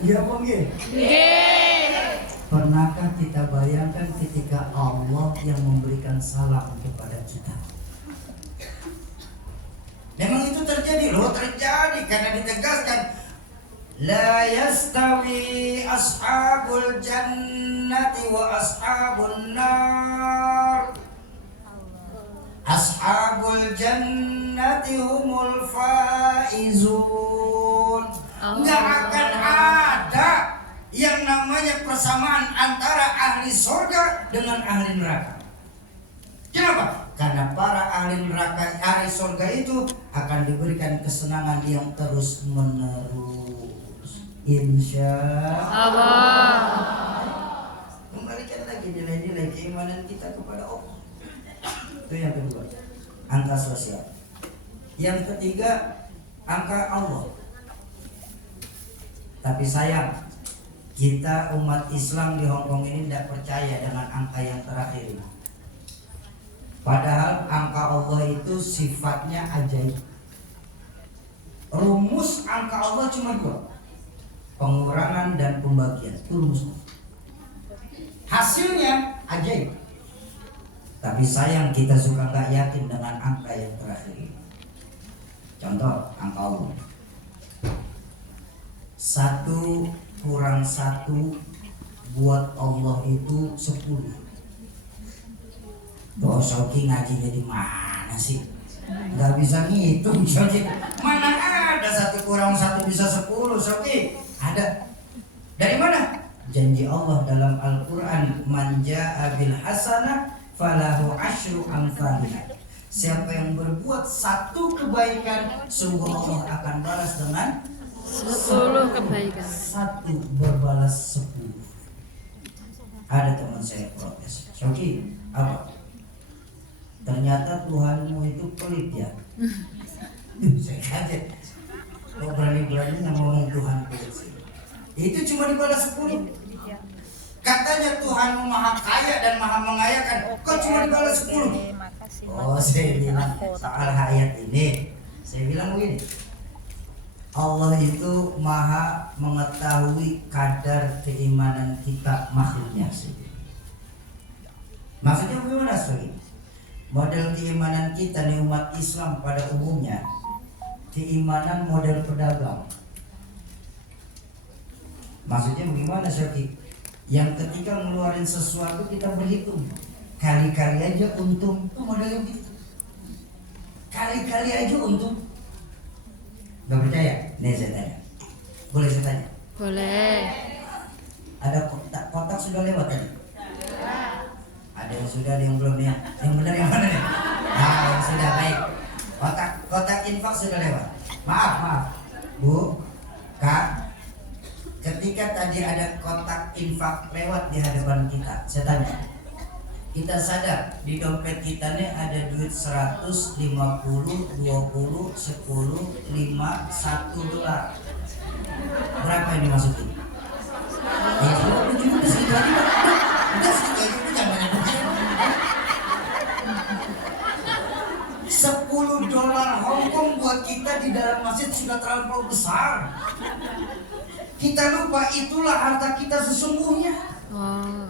Iya bang ya. Pernahkah kita bayangkan ketika Allah yang memberikan salam kepada kita? Memang itu terjadi loh, terjadi karena ditegaskan la yastawi ashabul jannati wa ashabun nar. ashabul jannati humul faizun. Nggak akan ada yang namanya persamaan antara ahli surga dengan ahli neraka. Kenapa? Karena para ahli neraka, ahli surga itu akan diberikan kesenangan yang terus menerus. Insya Allah. Kembalikan lagi nilai-nilai keimanan kita kepada Allah. Itu yang kedua, angka sosial. Yang ketiga, angka Allah. Tapi sayang, kita umat Islam di Hongkong ini tidak percaya dengan angka yang terakhir ini. Padahal angka Allah itu sifatnya ajaib. Rumus angka Allah cuma dua, pengurangan dan pembagian. Itu rumusnya. Hasilnya ajaib. Tapi sayang kita suka nggak yakin dengan angka yang terakhir ini. Contoh angka Allah. 1 kurang 1 buat Allah itu 10. Tuh Soki ngajinya di mana sih? Nggak bisa ngitung Soki. Mana ada 1 kurang 1 bisa 10 Soki? Ada. Dari mana? Janji Allah dalam Al-Quran, man ja'a bil hasanah falahu asyru amsalihah. Siapa yang berbuat 1 kebaikan, sungguh Allah akan balas dengan 10 kebaikan. 1 berbalas 10. Ada teman saya protes, Shoki, apa? Ternyata Tuhanmu itu pelit ya. Saya kaget. Kok berani-beraninya ngomong Tuhan pelit sih? Itu cuma dibalas 10. Katanya Tuhanmu maha kaya dan maha mengayakan, kok cuma dibalas 10? Oh, saya bilang soal ayat ini, saya bilang begini, Allah itu maha mengetahui kadar keimanan kita makhluknya sendiri. Maksudnya bagaimana sih? Model keimanan kita nih umat Islam pada umumnya, keimanan model pedagang. Maksudnya bagaimana Syaki? Yang ketika ngeluarin sesuatu kita berhitung, kali-kali aja untung. Itu modelnya gitu. Kali-kali aja untung. Gak percaya? Nih saya tanya. Boleh saya tanya? Boleh. Ada kotak sudah lewat tadi? Ada yang sudah, ada yang belum nih. Yang benar yang mana nih? Nah, yang sudah baik. Kotak infak sudah lewat. Maaf, Bu, Kak. Ketika tadi ada kotak infak lewat di hadapan kita, saya tanya, kita sadar di dompet kita nih ada duit 100, 50, 20, 10, 5, 1 $. Berapa ini masukin? Ya sudah, udah segitu aja. Udah segitu aja, udah jangan banyak. $10 Hongkong buat kita di dalam masjid sudah terlalu besar. Kita lupa itulah harta kita sesungguhnya. Oh.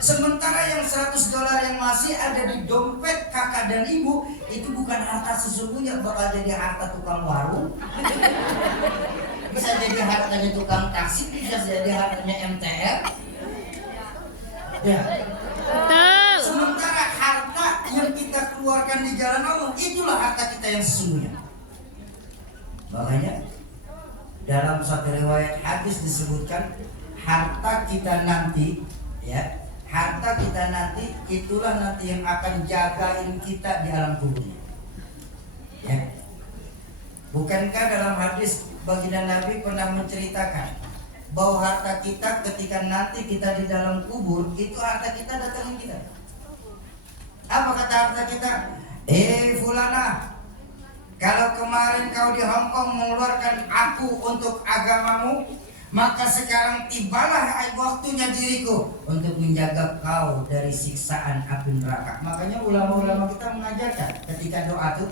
Sementara yang $100 yang masih ada di dompet kakak dan ibu itu bukan harta sesungguhnya, bakal jadi harta tukang warung, bisa jadi hartanya tukang taksi, bisa jadi hartanya MTR. Ya. Betul. Sementara harta yang kita keluarkan di jalan Allah itulah harta kita yang sesungguhnya. Makanya dalam satu riwayat hadis disebutkan harta kita nanti, ya, harta kita nanti itulah nanti yang akan jagain kita di alam kuburnya. Ya. Bukankah dalam hadis baginda Nabi pernah menceritakan bahwa harta kita ketika nanti kita di dalam kubur itu harta kita datangin kita. Apa kata harta kita? Fulana, kalau kemarin kau di Hongkong mengeluarkan aku untuk agamamu, maka sekarang tibalah waktunya diriku untuk menjaga kau dari siksaan api neraka. Makanya ulama-ulama kita mengajarkan ketika doa itu,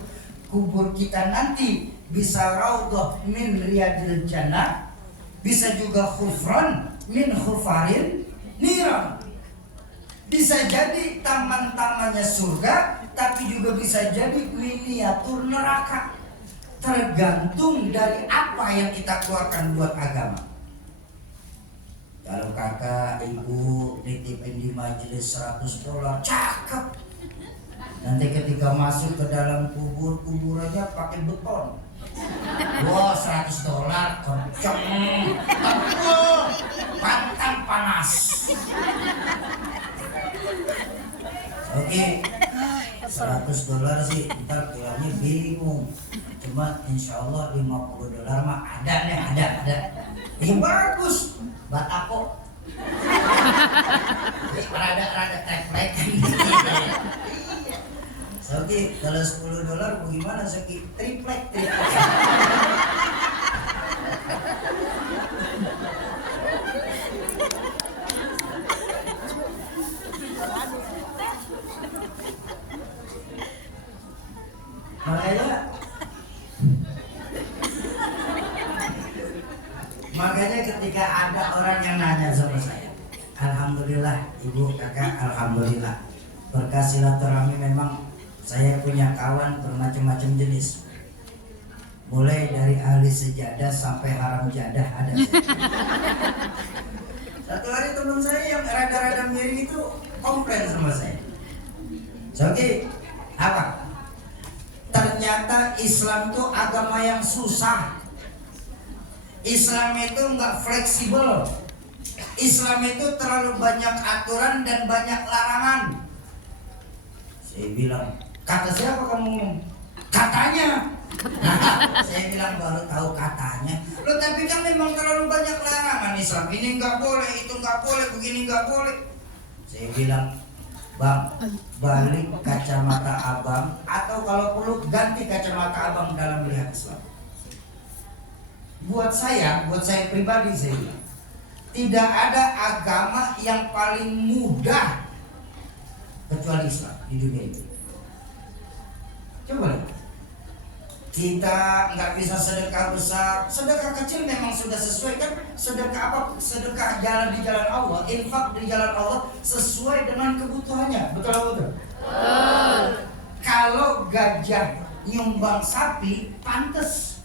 kubur kita nanti bisa raudhah min riyadil jannah, bisa juga khufran min khufarin niram. Bisa jadi taman-tamannya surga, tapi juga bisa jadi miniatur neraka. Tergantung dari apa yang kita keluarkan buat agama. Kalau kakak, ibu nitipin di majelis $100, cakep. Nanti ketika masuk ke dalam kubur, kuburannya pakai beton. Wah, $100 kenceng, tebel, pantang panas. Oke, $100 sih, ntar pulangnya bingung. Cuma insya Allah $50 mah ada nih, ada. Bagus, batako. Rada trek-trek. Oke, kalau $10 bagaimana Soki? Triplek. Makanya ketika ada orang yang nanya sama saya, alhamdulillah ibu kakak, alhamdulillah berkah silaturahmi memang saya punya kawan bermacam-macam jenis, mulai dari ahli sejadah sampai haram jadah ada. Satu hari teman saya yang rada-rada miring itu komplain sama saya. Oke, apa? Ternyata Islam itu agama yang susah. Islam itu nggak fleksibel. Islam itu terlalu banyak aturan dan banyak larangan. Saya bilang, kata siapa kamu? Katanya. Nah, saya bilang baru tahu katanya. Loh, tapi kan memang terlalu banyak larangan Islam. Ini nggak boleh, itu nggak boleh, begini nggak boleh. Saya bilang, bang, balik kacamata abang, atau kalau perlu ganti kacamata abang dalam melihat Islam. Buat saya pribadi saya bilang, tidak ada agama yang paling mudah kecuali Islam di dunia itu. Coba lihat. Kita nggak bisa sedekah besar, sedekah kecil memang sudah sesuai kan? Sedekah apa? Sedekah jalan di jalan Allah, infak di jalan Allah sesuai dengan kebutuhannya, betul? Kalau gajah nyumbang sapi, pantas.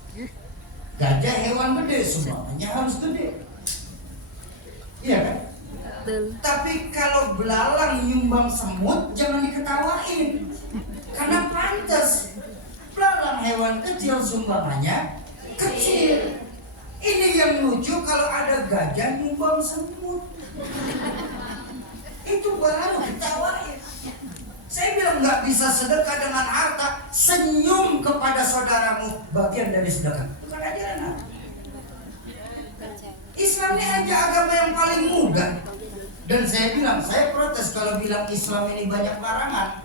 Gajah hewan gede, semuanya harus gede, iya kan? Tapi kalau belalang nyumbang semut, jangan diketawain, karena pantas. Belalang hewan kecil sumbangannya kecil. Ini yang lucu kalau ada gajah nyumbang semut. Itu baru ketawain. Saya bilang nggak bisa sedekah dengan harta. Senyum kepada saudaramu bagian dari sedekah. Bukan ajaran apa. Islam ini aja agama yang paling mudah. Dan saya bilang, saya protes kalau bilang Islam ini banyak larangan.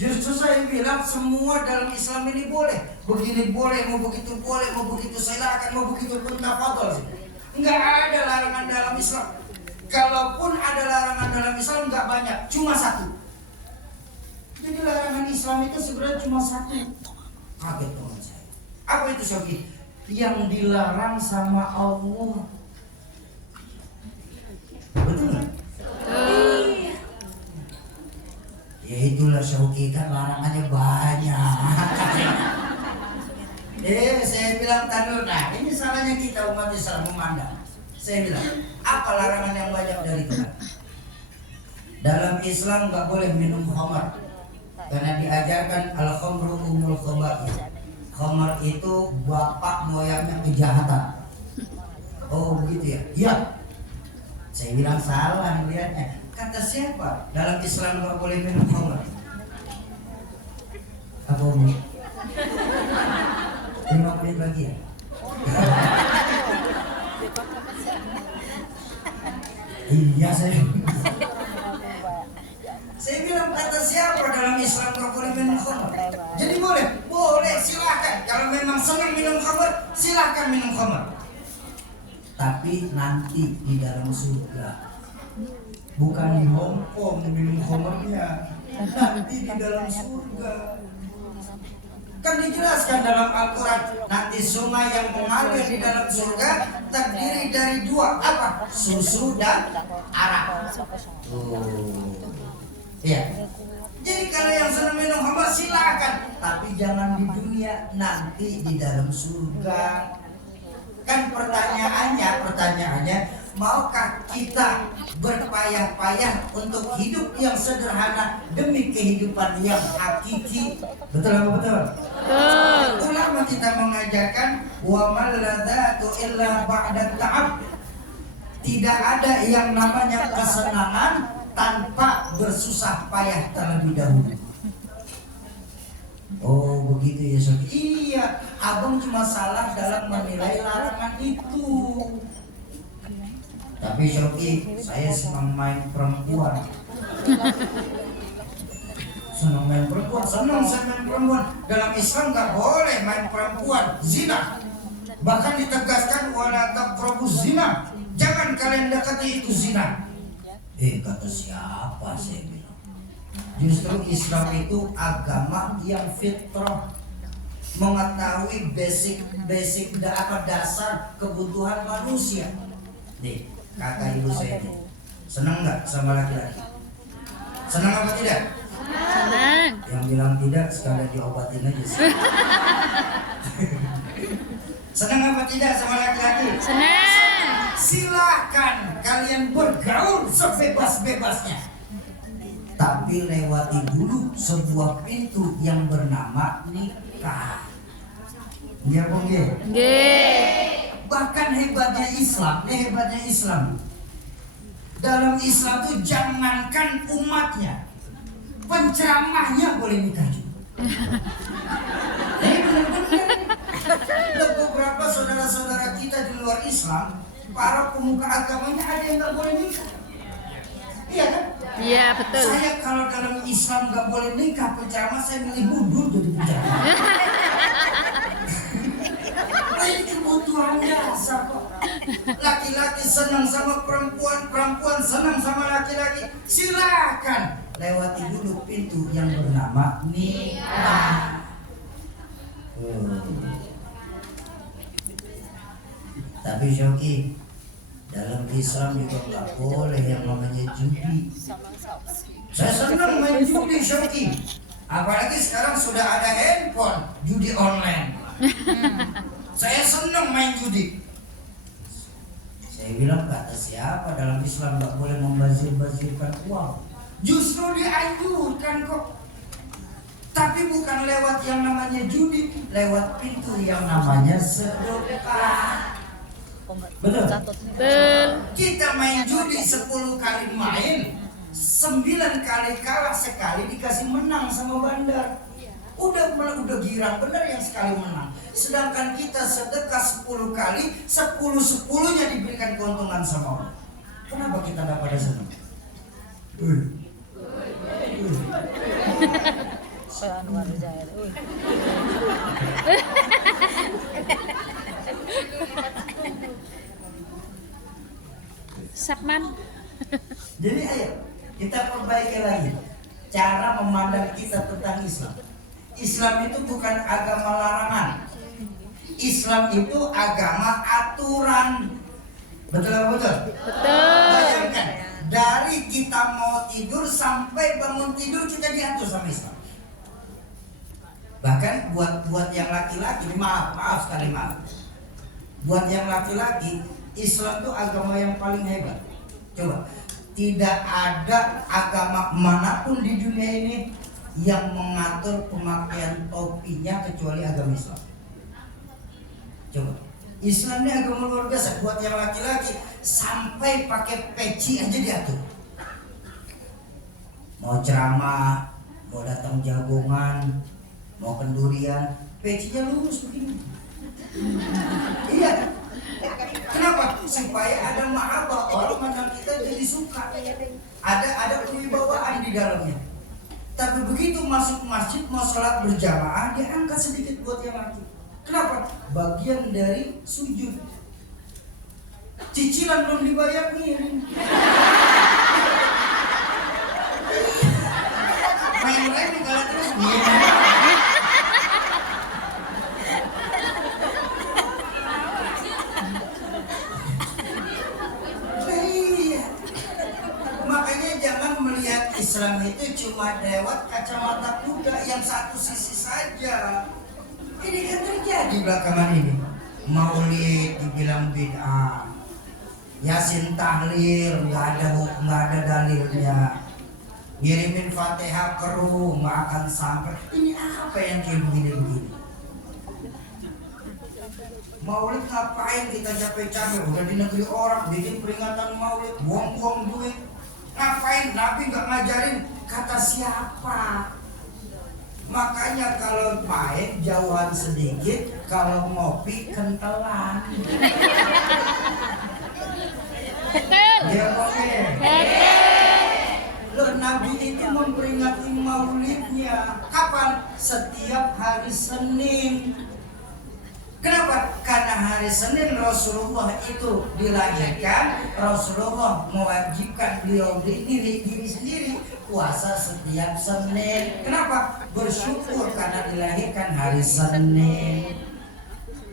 Justru saya bilang semua dalam Islam ini boleh. Begini boleh, mau begitu boleh, mau begitu silakan, mau begitu pun tafadhol. Enggak ada larangan dalam Islam. Kalaupun ada larangan dalam Islam enggak banyak, cuma satu. Jadi larangan Islam itu sebenarnya cuma satu. Kaget teman saya. Apa itu Syoki? Yang dilarang sama Allah. Betul nggak? Ya itulah Syauki, kan larangannya banyak. Saya bilang tadi, nah ini salahnya kita umat Islam memandang. Saya bilang, apa larangan yang banyak dari Tuhan? Dalam Islam nggak boleh minum khamar, karena diajarkan al-khamru umul khaba'ith. Khamar itu bapak moyangnya kejahatan. Oh begitu ya? Iya. Saya bilang salah melihatnya. Kata siapa? Dalam Islam nggak boleh minum khamar. Apa Umi? 5 menit lagi ya? Iya saya bilang kata siapa dalam Islam nggak boleh minum khamar? Jadi boleh silahkan. Kalau memang senang minum khamar, silahkan minum khamar. Tapi nanti di dalam surga. Bukan di Hongkong minum khamarnya, nanti di dalam surga. Kan dijelaskan dalam Al-Quran, nanti sungai yang mengalir di dalam surga terdiri dari 2, apa? Susu dan arak. Iya. Jadi kalau yang senang minum khamar silakan, tapi jangan di dunia, nanti di dalam surga. Kan pertanyaannya maukah kita berpayah-payah untuk hidup yang sederhana demi kehidupan yang hakiki? Betul apa betul? Betul. Ulama kita mengajarkan wa mal ladzatu illa ba'da ta'ab. Tidak ada yang namanya kesenangan tanpa bersusah payah terlebih dahulu. Oh begitu ya Sob. Iya, abang cuma salah dalam menilai larangan itu. Tapi Shoki, saya senang main perempuan. Senang main perempuan, senang saya main perempuan. Dalam Islam nggak boleh main perempuan, zina. Bahkan ditegaskan wala taqrabuz zina. Jangan kalian dekati itu zina. Kata siapa saya bilang? Justru Islam itu agama yang fitrah, mengetahui basic dasar kebutuhan manusia. Nih, kakak ibu saya ini senang nggak sama laki-laki? Senang apa tidak? Senang. Yang bilang tidak sekalian diobatin aja sih. Senang apa tidak sama laki-laki? Senang. Silakan kalian bergaul sebebas-bebasnya. Tapi lewati dulu sebuah pintu yang bernama nikah. Ya Bung Ge? Bahkan hebatnya Islam. Dalam Islam tuh jangankan umatnya, penceramahnya boleh nikah juga. Benar-benar. Beberapa saudara-saudara kita di luar Islam, para pemuka agamanya ada yang nggak boleh nikah. Iya kan? Iya betul. Saya kalau dalam Islam nggak boleh nikah, penceramah saya milih mundur jadi penceramah. Ini kebutuhan dasar kok. Laki-laki senang sama perempuan, perempuan senang sama laki-laki. Silakan lewati dulu pintu yang bernama nikah. Tapi Shoki, dalam Islam juga nggak boleh yang namanya judi. Saya senang main judi Shoki. Apalagi sekarang sudah ada handphone judi online. Saya senang main judi. Saya bilang kata siapa dalam Islam nggak boleh membazir-bazirkan uang. Justru dianjurkan kok. Tapi bukan lewat yang namanya judi, lewat pintu yang namanya sedekah. Betul? Betul. Kita main judi 10 kali main, 9 kali kalah, sekali dikasih menang sama bandar. Udah girang bener yang sekali menang. Sedangkan kita sedekah 10 kali, 10-10-nya diberikan keuntungan sama Allah. Kenapa kita nggak pada senang? Sapman. Jadi ayo kita perbaiki lagi cara memandang kita tentang Islam. Islam itu bukan agama larangan. Islam itu agama aturan. Betul apa betul? Betul. Bayangkan dari kita mau tidur sampai bangun tidur kita diatur sama Islam. Bahkan buat yang laki-laki, maaf sekali maaf. Buat yang laki-laki, Islam itu agama yang paling hebat. Coba, tidak ada agama manapun di dunia ini yang mengatur pemakaian topinya kecuali agama Islam. Coba, Islam ini agama luar biasa. Buat yang laki-laki, sampai pakai peci aja diatur. Mau ceramah, mau datang jagongan, mau kendurian, pecinya lurus begini. Iya. Kenapa? Supaya ada mahabbah, orang mandang kita jadi suka. Ada kewibawaan di dalamnya. Tapi begitu masuk masjid mau sholat berjamaah, dia angkat sedikit buat yang laki. Kenapa? Bagian dari sujud. Cicilan belum dibayar nih. Main rem kalau terus nih. Islam itu cuma lewat kacamata kuda yang satu sisi saja. Ini kan terjadi belakangan ini. Maulid dibilang bid'ah, Yasin tahlil nggak ada dalilnya. Ngirimin Fatihah ke room nggak akan sampai. Ini apa yang kayak begini-begini? Maulid ngapain kita capek-capek? Udah di negeri orang bikin peringatan Maulid, buang-buang duit. Ngapain? Nabi nggak ngajarin. Kata siapa? Makanya kalau main jauhan sedikit, kalau ngopi kentelan. Betul. Ya oke. Loh, Nabi itu memperingati maulidnya kapan? Setiap hari Senin. Kenapa? Karena hari Senin Rasulullah itu dilahirkan. Rasulullah mewajibkan beliau diri sendiri puasa setiap Senin. Kenapa? Bersyukur karena dilahirkan hari Senin.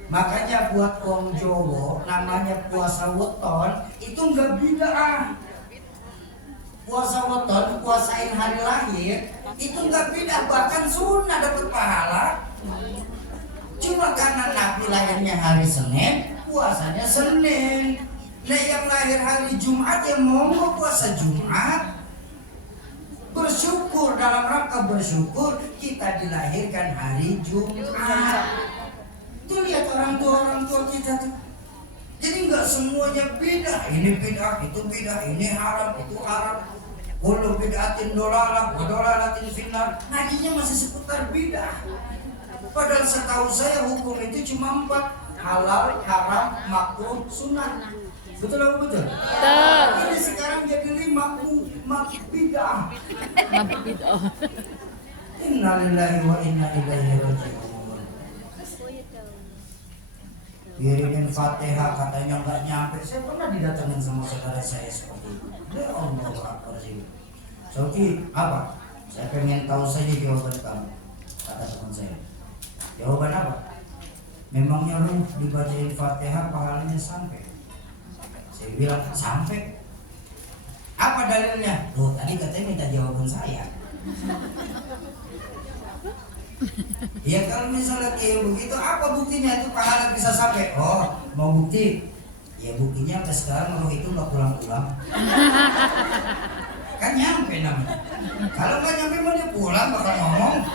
Makanya buat wong Jawa namanya puasa weton itu enggak bid'ah. Puasa weton, puasain hari lahir itu enggak bid'ah, bahkan sunnah, dapat pahala. Cuma karena Nabi lahirnya hari Senin, puasanya Senin. Nah yang lahir hari Jumat ya mau puasa Jumat. Bersyukur, dalam rangka bersyukur kita dilahirkan hari Jumat. Tuh lihat orang tua kita tuh. Jadi nggak semuanya bid'ah. Ini bid'ah, itu bid'ah, ini haram, itu haram. Kullu bid'atin dolalah, wa dolalatin finnar. Ngajinya masih seputar bid'ah. Padahal setahu saya hukum itu cuma 4: halal, haram, makruh, sunnah. Betul apa betul? Betul. Ini sekarang jadi 5 bid'ah. Mabuk gitu. Innalillahi wa inna ilaihi raji'un. Kirimin Fatihah katanya nggak nyampe. Saya pernah didatangin sama saudara saya seperti itu. Ya Allah Akbar sih. Soki apa? Saya pengen tahu saja jawaban kamu. Kata teman saya. Jawaban apa? Memangnya lu dibacain Fatihah pahalanya sampai? Saya bilang sampai. Apa dalilnya? Loh tadi katanya minta jawaban saya. Ya kalau misalnya kayak begitu, apa buktinya itu pahala bisa sampai? Oh, mau bukti? Ya buktinya sampai sekarang roh itu nggak pulang-pulang. Kan nyampe namanya. Kalau nggak nyampe mau dia pulang bakal ngomong.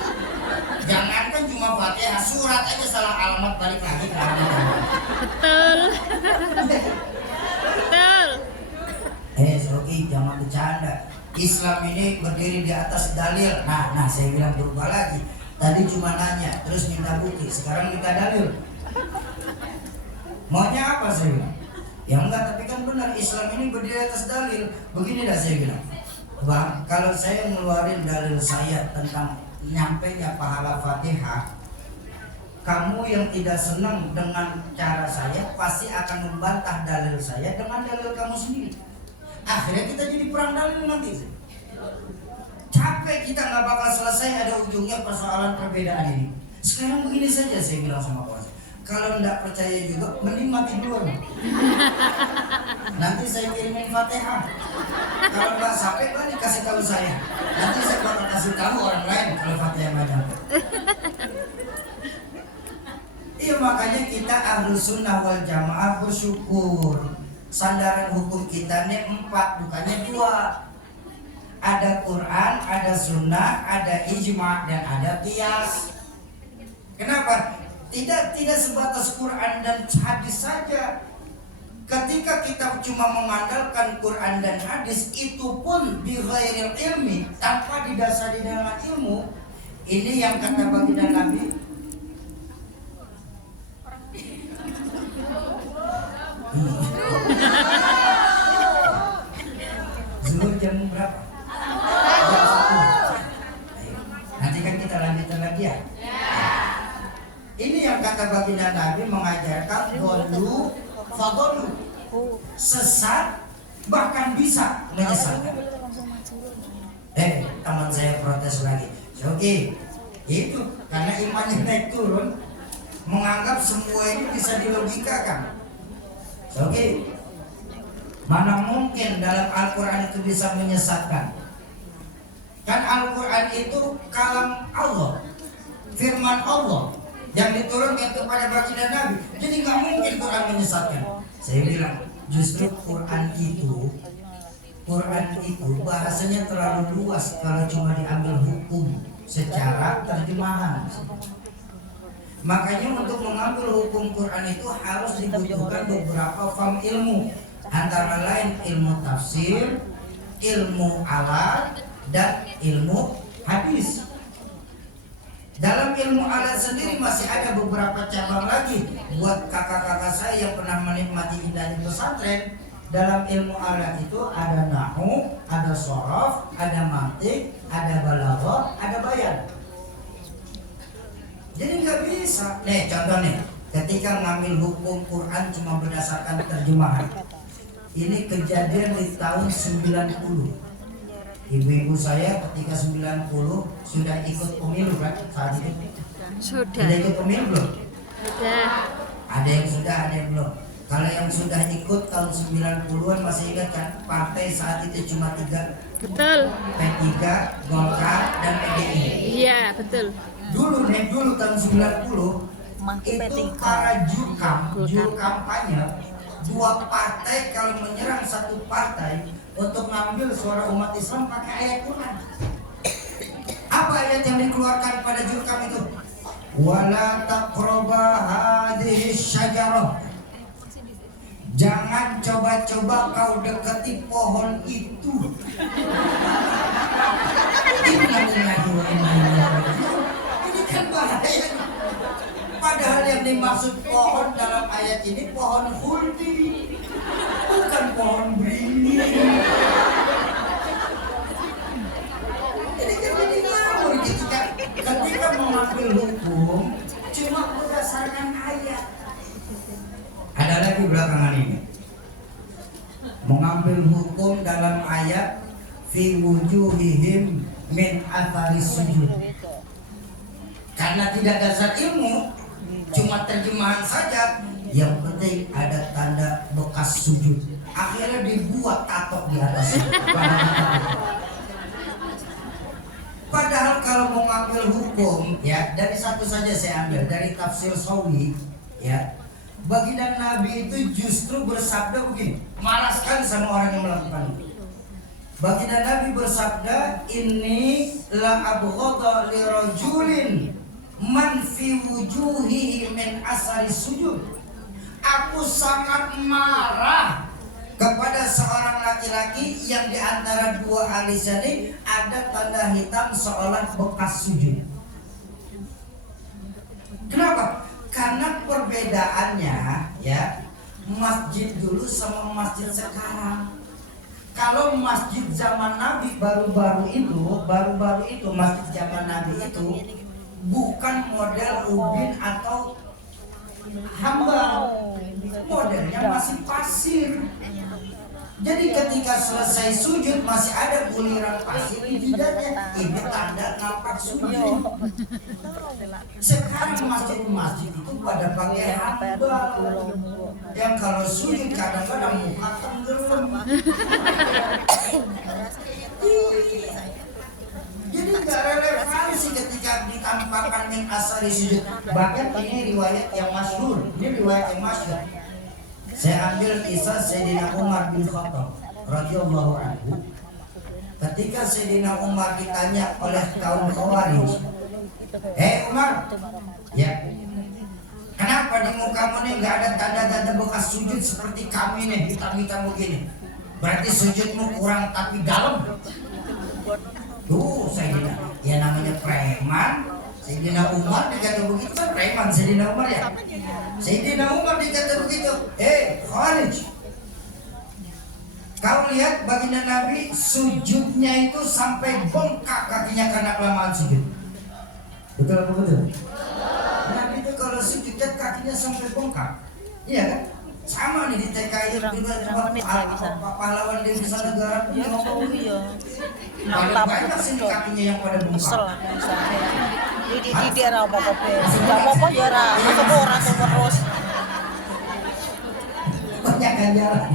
Jangankan cuma Fatihah, surat aja salah alamat balik lagi ke alamat. Betul. Betul. Soki jangan bercanda. Islam ini berdiri di atas dalil. Nah saya bilang berubah lagi. Tadi cuma nanya, terus minta bukti, sekarang minta dalil. Maunya apa saya bilang? Ya enggak, tapi kan benar Islam ini berdiri atas dalil. Begini dah saya bilang, Bang, kalau saya ngeluarin dalil saya tentang nyampainya pahala Fatihah, kamu yang tidak senang dengan cara saya pasti akan membantah dalil saya dengan dalil kamu sendiri. Akhirnya kita jadi perang dalil nanti. Capek kita nggak bakal selesai, ada ujungnya persoalan perbedaan ini. Sekarang begini saja saya bilang sama kawan, kalau nggak percaya juga mending mati duluan. Nanti saya kirimin Fatihah. Kalau nggak sampai balik kasih tahu saya. Nanti saya bakal kasih tahu orang lain kalau Fatihah nggak sampai. Iya makanya kita Ahlus Sunnah wal Jamaah bersyukur. Sandaran hukum kita ini 4 bukannya 2. Ada Quran, ada Sunnah, ada Ijma, dan ada Qiyas. Kenapa? Tidak sebatas Quran dan hadis saja. Ketika kita cuma mengandalkan Quran dan hadis, itu pun bi ghairil ilmi, tanpa didasari dengan ilmu. Ini yang kata baginda Nabi. Zuhur jam berapa? Jam 1. Ayo. Nanti kan kita lanjutkan lagi ya. Ini yang kata baginda Nabi mengajarkan dolu fadolu, sesat bahkan bisa menyesatkan. Teman saya protes lagi. Oke, itu karena imannya naik turun, menganggap semua ini bisa dilogikakan. Oke, mana mungkin dalam Al-Quran itu bisa menyesatkan? Kan Al-Quran itu kalam Allah, firman Allah yang diturunkan kepada baginda Nabi. Jadi nggak mungkin Quran menyesatkan. Saya bilang Justru Quran itu bahasanya terlalu luas kalau cuma diambil hukum secara terjemahan. Makanya untuk mengambil hukum Quran itu harus dibutuhkan beberapa faham ilmu, antara lain ilmu tafsir, ilmu alat, dan ilmu hadis. Dalam ilmu alat sendiri masih ada beberapa cabang lagi. Buat kakak-kakak saya yang pernah menikmati indahnya pesantren, dalam ilmu alat itu ada nahwu, ada shorof, ada mantik, ada balaghah, ada bayan. Jadi nggak bisa. Nih contoh nih, ketika ngambil hukum Quran cuma berdasarkan terjemahan. Ini kejadian di tahun 90. Ibu-ibu saya ketika 90 sudah ikut pemilu kan saat itu? Sudah ikut pemilu belum? Sudah. Ada yang sudah, ada yang belum. Kalau yang sudah ikut tahun 90-an masih ingat kan? Partai saat itu cuma 3. Betul. P3, Golkar, dan PDI. Iya, betul. Dulu tahun 90 itu para juru kampanye dua partai kalau menyerang satu partai untuk ngambil suara umat Islam pakai ayat Quran. Apa ayat yang dikeluarkan pada juru kampanye itu? Wala taqraba hadhihi syajarah. Jangan coba-coba kau dekati pohon itu. Ini kan bahaya. Padahal yang dimaksud pohon dalam ayat ini pohon khuldi, bukan pohon beringin. Ini kan jadi ngawur ketika mengambil hukum cuma berdasarkan ayat. Ada lagi belakangan ini mengambil hukum dalam ayat fi wujuhihim min athari sujud. Karena tidak dasar ilmu, cuma terjemahan saja, yang penting ada tanda bekas sujud. Akhirnya dibuat tato di atas. Padahal kalau mau ngambil hukum, ya dari satu saja saya ambil dari tafsir Sawi, ya. Baginda Nabi itu justru bersabda begini, marah sekali sama orang yang melakukan itu. Baginda Nabi bersabda, ini la abghadha li rajulin man fi wujuhihi min asari sujud. Aku sangat marah kepada seorang laki-laki yang di antara dua alisnya ini ada tanda hitam seolah bekas sujud. Kenapa? Karena perbedaannya ya, masjid dulu sama masjid sekarang. Kalau masjid zaman Nabi baru-baru itu masjid zaman Nabi itu bukan model ubin atau hambal, modelnya masih pasir. Jadi ketika selesai sujud masih ada guliran pasir di jidatnya. Ini tanda nampak sujud. Sekarang masjid-masjid itu pada pakai hambal, yang kalau sujud kadang-kadang muka tenggelam. Jadi nggak relevansi ketika ditampakkan min asari sujud. Bahkan ini riwayat yang masyhur. Saya ambil kisah Sayyidina Umar bin Khattab radhiyallahu anhu. Ketika Sayyidina Umar ditanya oleh kaum Khawarij, Umar, ya, kenapa di mukamu nih nggak ada tanda-tanda bekas sujud seperti kami nih hitam-hitam begini? Berarti sujudmu kurang tapi dalam. Tuh Sayyidina, ya namanya preman. Sayyidina Umar dikata begitu kan preman Sayyidina Umar ya. Sayyidina Umar dikata begitu, Khawarij, kau lihat baginda Nabi sujudnya itu sampai bengkak kakinya karena kelamaan sujud. Betul apa betul? Nabi itu kalau sujud kakinya sampai bengkak. Iya kan? Sama nih di TKI juga pahlawan Desa Negara punya paling banyak sih kakinya yang pada bengkak. Di daerah apa-apa ya ora terus. Banyak ganjaran.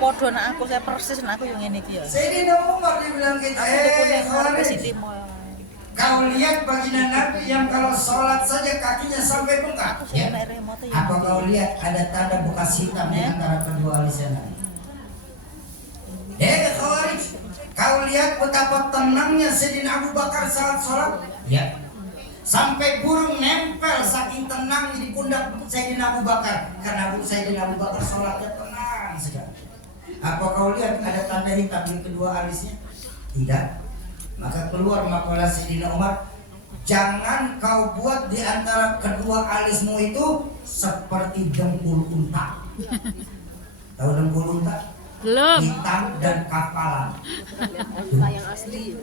Podo nak aku saya persis nak aku yang ngene iki ya. Sayyidina Umar dibilang gitu, Khawarij, Kau lihat baginda Nabi yang kalau sholat saja kakinya sampai bengkak. Ya. Apa kau lihat ada tanda bekas hitam di antara kedua alisnya Nabi? Khawarij, kau lihat betapa tenangnya Sayyidina Abu Bakar saat sholat? Ya. Sampai burung nempel saking tenangnya di pundak Sayyidina Abu Bakar. Karena Sayyidina Abu Bakar sholatnya tenang sekali. Apa kau lihat ada tanda hitam di kedua alisnya? Tidak. Maka keluar makalah Sayyidina Umar, jangan kau buat di antara kedua alismu itu seperti dengkul unta. Tahu dengkul unta? Belum. Hitam dan kapalan. Yang asli.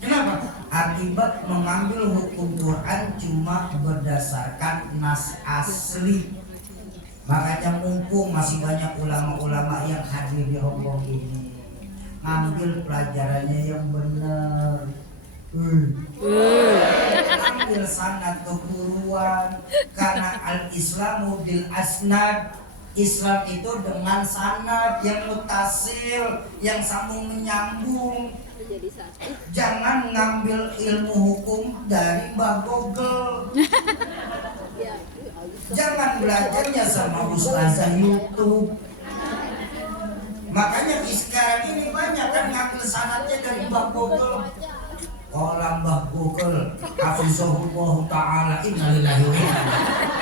Kenapa? Akibat mengambil hukum Quran cuma berdasarkan nas asli. Makanya mumpung masih banyak ulama-ulama yang hadir di Hong Kong ini, ambil pelajarannya yang benar. Ambil sanad keguruan, karena al-Islamu bil asnad. Islam itu dengan sanad yang mutasil, yang sambung menyambung. Jangan ngambil ilmu hukum dari Mbah Google. Jangan belajarnya sama ustazah YouTube. Makanya sekarang ini banyak kan ngambil sanadnya dari Mbah Google. Qala Mbah Google, hafizahullah ta'ala, innalillahi wa inna ilaihi.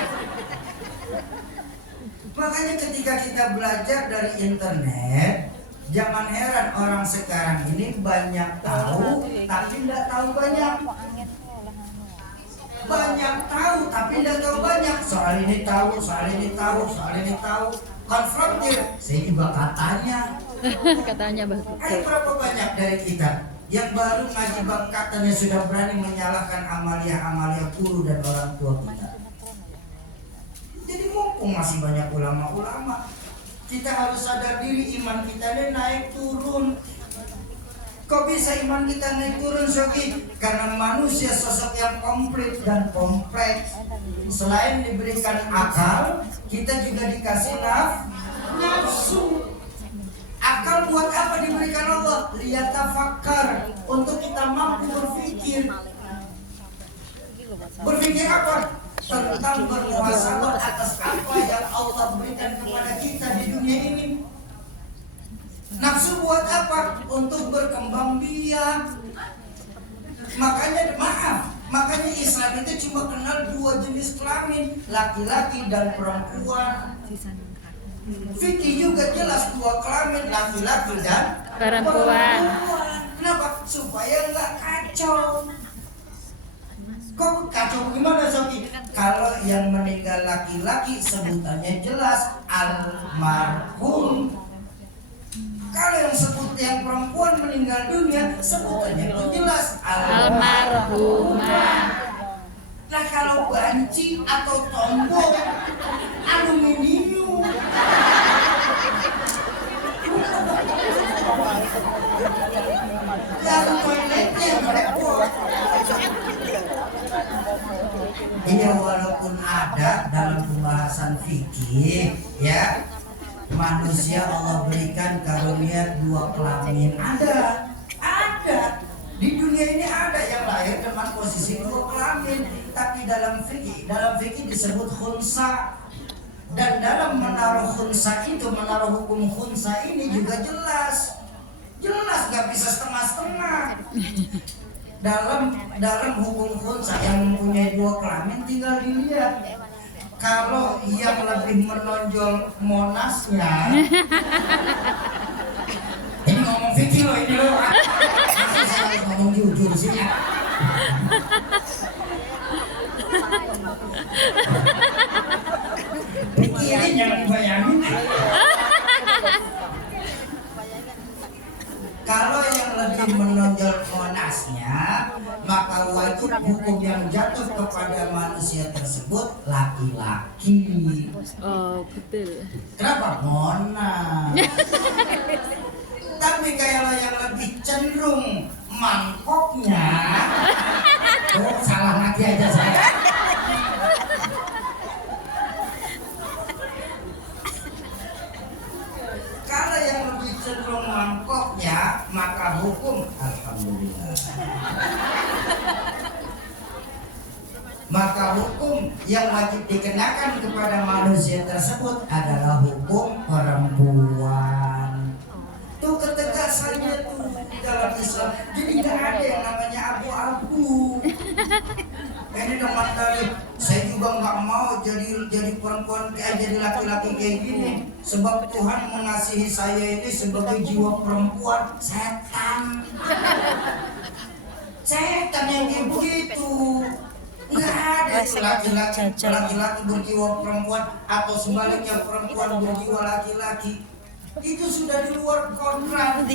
Makanya ketika kita belajar dari internet, jangan heran orang sekarang ini banyak tahu tapi tidak tahu banyak. Banyak tahu tapi tidak tahu banyak. Soal ini tahu, soal ini tahu, soal ini tahu. Konfrontir, saya juga katanya. Katanya bagus. Berapa banyak dari kita yang baru ngaji bab katanya sudah berani menyalahkan amalia-amalia guru dan orang tua kita. Jadi mumpung masih banyak ulama-ulama, kita harus sadar diri iman kita ini naik turun. Kok bisa iman kita naik turun, Sogi? Karena manusia sosok yang komplit dan kompleks. Selain diberikan akal, kita juga dikasih nafsu. Akal buat apa diberikan Allah? Liyatafakkar, untuk kita mampu berpikir. Berpikir apa? Tentang bermuhasabah atas apa yang Allah berikan kepada kita di dunia ini. Nafsu buat apa? Untuk berkembang biak. Makanya Islam itu cuma kenal dua jenis kelamin, laki-laki dan perempuan. Fikih juga jelas dua kelamin, laki-laki dan Perempuan. Kenapa? Supaya nggak kacau. Kok kacau gimana, Soki? Kalau yang meninggal laki-laki sebutannya jelas almarhum. Kalau yang perempuan meninggal dunia sebutannya pun jelas almarhumah. Nah kalau banci atau tombol aluminium. Yang toiletnya repot. Iya, walaupun ada dalam pembahasan fikih, ya, manusia Allah berikan karunia dua kelamin. Ada di dunia ini ada yang lahir dengan posisi dua kelamin, tapi dalam fikih disebut khunsa. Dan dalam menaruh khunsa itu, menaruh hukum khunsa ini juga jelas gak bisa setengah-setengah. Dalam hukum khunsa yang mempunyai dua kelamin tinggal dilihat. Kalau yang lebih menonjol monasnya, ini ngomong fikih loh ini loh. Masa saya harus ngomong jujur sih ya. Pikirin jangan bayangin. Kalau yang lebih menonjol monasnya, maka wajib hukum yang jatuh kepada manusia tersebut laki-laki. Oh, betul. Kenapa? Monas. Tapi kalau yang lebih cenderung mangkoknya, oh salah lagi aja saya. Kalau yang lebih cenderung mangkoknya, maka hukum alhamdulillah. yang wajib dikenakan kepada manusia tersebut adalah hukum perempuan. Tuh ketegasannya tuh di dalam Islam. Jadi nggak ada yang namanya abu-abu. Ini teman tadi, saya juga nggak mau jadi perempuan jadi laki-laki kayak gini. Sebab Tuhan mengasihi saya ini sebagai jiwa perempuan. Setan yang kayak begitu. Nggak ada laki-laki berjiwa perempuan atau sebaliknya perempuan berjiwa laki-laki. Itu sudah di luar kontrak.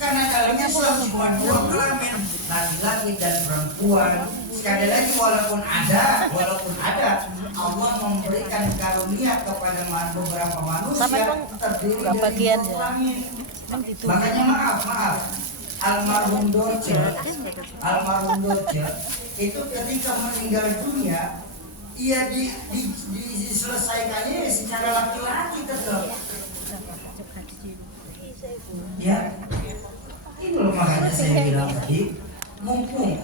Karena dalam Islam cuma dua kelamin, laki-laki dan perempuan. Sekali lagi walaupun ada Allah memberikan karunia kepada beberapa manusia terdiri dari dua kelamin. Makanya maaf almarhum Dorce itu ketika meninggal dunia ia diselesaikannya secara laki-laki tetap. Ya, itu loh makanya saya bilang tadi, mumpung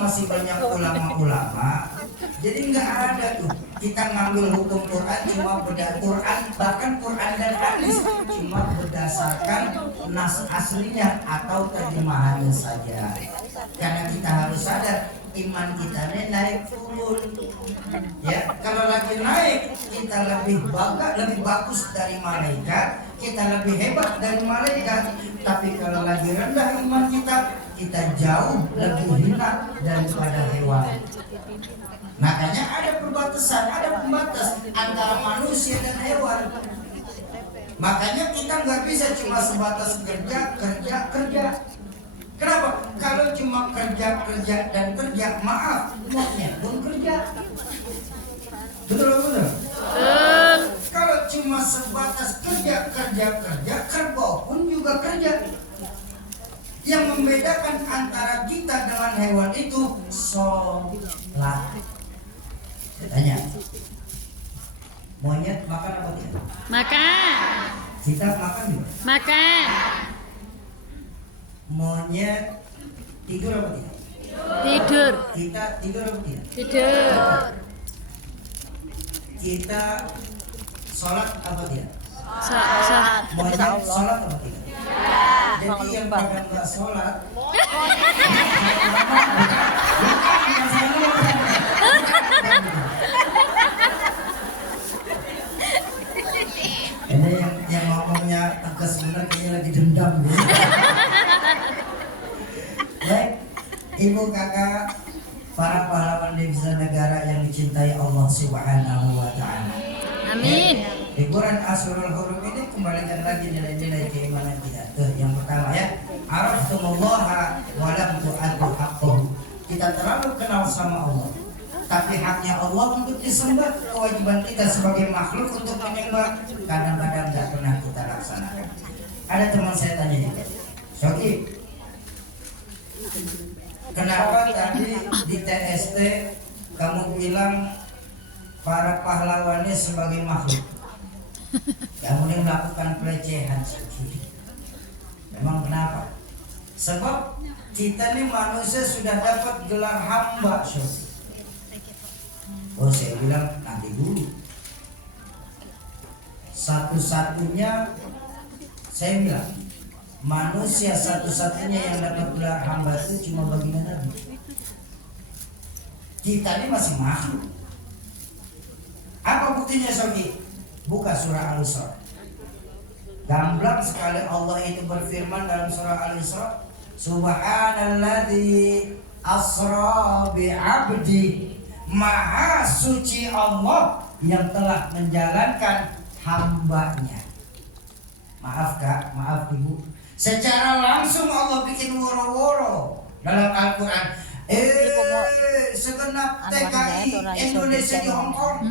masih banyak ulama-ulama, jadi nggak ada tuh kita ngambil hukum Quran cuma Quran, bahkan Quran dan hadis cuma berdasarkan nas aslinya atau terjemahannya saja. Karena kita harus sadar iman kita naik turun. Ya, kalau lagi naik kita lebih bagus dari malaikat, kita lebih hebat dari malaikat. Tapi kalau lagi rendah iman kita jauh lebih hina daripada hewan. Makanya ada perbatasan, ada pembatas antara manusia dan hewan. Makanya kita nggak bisa cuma sebatas kerja. Kenapa? Kalau cuma kerja, maaf, maunya pun kerja. Betul. Kalau cuma sebatas kerja, kerbau pun juga kerja. Yang membedakan antara kita dengan hewan itu sholat. Saya tanya, monyet makan apa tidak? Makan. Kita makan juga? Makan. Monyet tidur apa tidak? Tidur. Kita tidur apa tidak? Tidur. Kita sholat apa tidak? Sholat. Monyet sholat apa tidak? Jadi yang pada nggak sholat ini yang ngomongnya tegas bener kayaknya lagi dendam gitu. Baik, ibu kakak para pahlawan devisa negara yang dicintai Allah Subhanahu wa Ta'ala. Amin. Di Quran Asrul Hurum ini kembalikan lagi nilai-nilai keimanan kita. Tuh, yang pertama ya, araftumullaha wa lam tu'addu haqqahu. Kita terlalu kenal sama Allah, tapi haknya Allah untuk disembah, kewajiban kita sebagai makhluk untuk menyembah kadang-kadang tidak pernah kita laksanakan. Ada teman saya tanya juga, Shoki, kenapa tadi di TST kamu bilang para pahlawannya sebagai makhluk? Yang ini melakukan pelecehan sendiri. Memang kenapa? Sebab kita ini manusia sudah dapat gelar hamba. Oh, saya bilang nanti dulu. Satu-satunya saya bilang manusia satu-satunya yang dapat gelar hamba itu cuma baginda Nabi. Kita ini masih makhluk. Apa buktinya, Soki? Buka surah Al-Isra. Gamblang sekali Allah itu berfirman dalam surah Al-Isra, Subhanalladzi asra bi'abdi. Maha suci Allah yang telah menjalankan hambanya. Maaf kak, maaf ibu, secara langsung Allah bikin woro-woro dalam Al-Quran. Segenap TKI Indonesia di Hong Kong,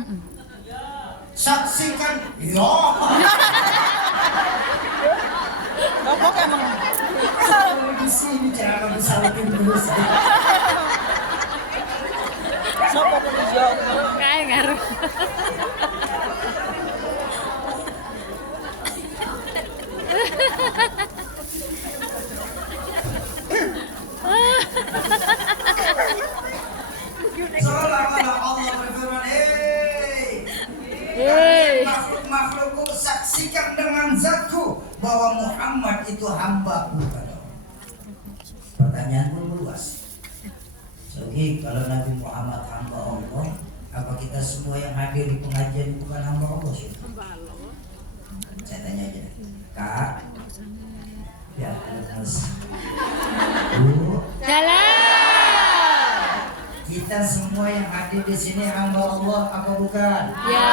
saksikan, ya. Bapak emang Di sini cara bisa lebih terus. siapa pun dijawab. Kayak ngaruh. Seolah-olah Allah bahwa Muhammad itu hambaku kata Allah. Pertanyaan pun meluas. Oke, kalau Nabi Muhammad hamba Allah, apa kita semua yang hadir di pengajian bukan hamba Allah sih? Saya tanya aja, Kak. Ya, terus. Bu, Dalam. kita semua yang hadir di sini hamba Allah apa bukan? Ya.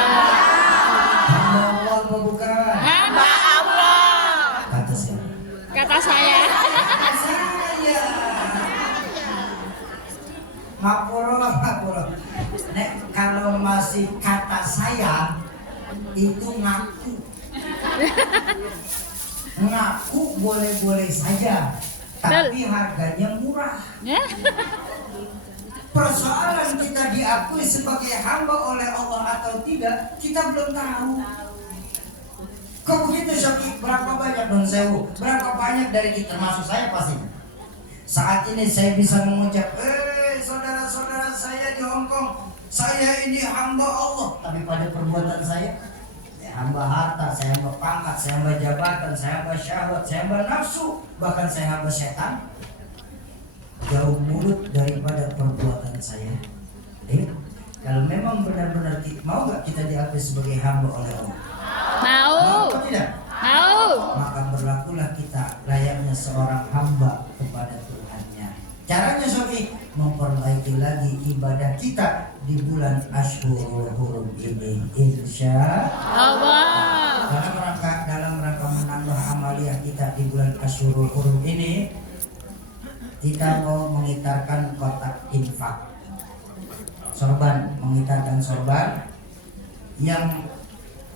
Hamba Allah apa bukan? Hamba Allah. Kata siapa? Kata saya. Saya. Ngapura. Nek kalau masih kata saya itu ngaku. Ngaku boleh-boleh saja, tapi harganya murah. Ya. Persoalan kita diakui sebagai hamba oleh Allah atau tidak, kita belum tahu. Kok begitu Syaki? Berapa banyak Don Sewu? Berapa banyak dari kita, termasuk saya pasti. Saat ini saya bisa mengucap, saudara-saudara saya di Hongkong, saya ini hamba Allah. Tapi pada perbuatan saya hamba harta, saya hamba pangkat, saya hamba jabatan, saya hamba syahwat, saya hamba nafsu, bahkan saya hamba setan. Jauh mulut daripada perbuatan saya. Kalau memang benar-benar mau gak kita diakui sebagai hamba oleh Allah? Mau. Atau tidak? Mau. Maka berlakulah kita layaknya seorang hamba kepada Tuhannya. Caranya Sofi, memperbaiki lagi ibadah kita di bulan Ashhurul Hurum ini, insya Allah. dalam rangka menambah amaliyah kita di bulan Ashhurul Hurum ini, kita mau mengitarkan kotak infak, sorban, mengitarkan sorban. Yang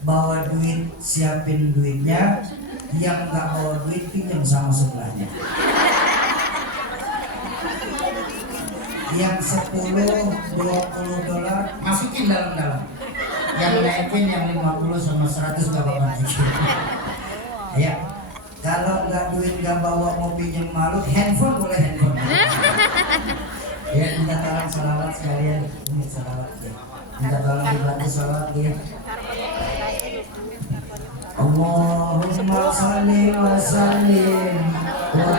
bawa duit siapin duitnya, yang nggak bawa duit pinjam sama sebelahnya. Yang 10, 20 dolar masukin dalam-dalam. Yang naikin yang 50 sama 100 nggak apa-apa. Ya, kalau nggak duit nggak bawa mau pinjam malu, handphone boleh handphone. Ya, minta tolong salawat sekalian, ini salawat ya. Minta tolong dibantu salawat ya. Allahumma salli wa sallim wa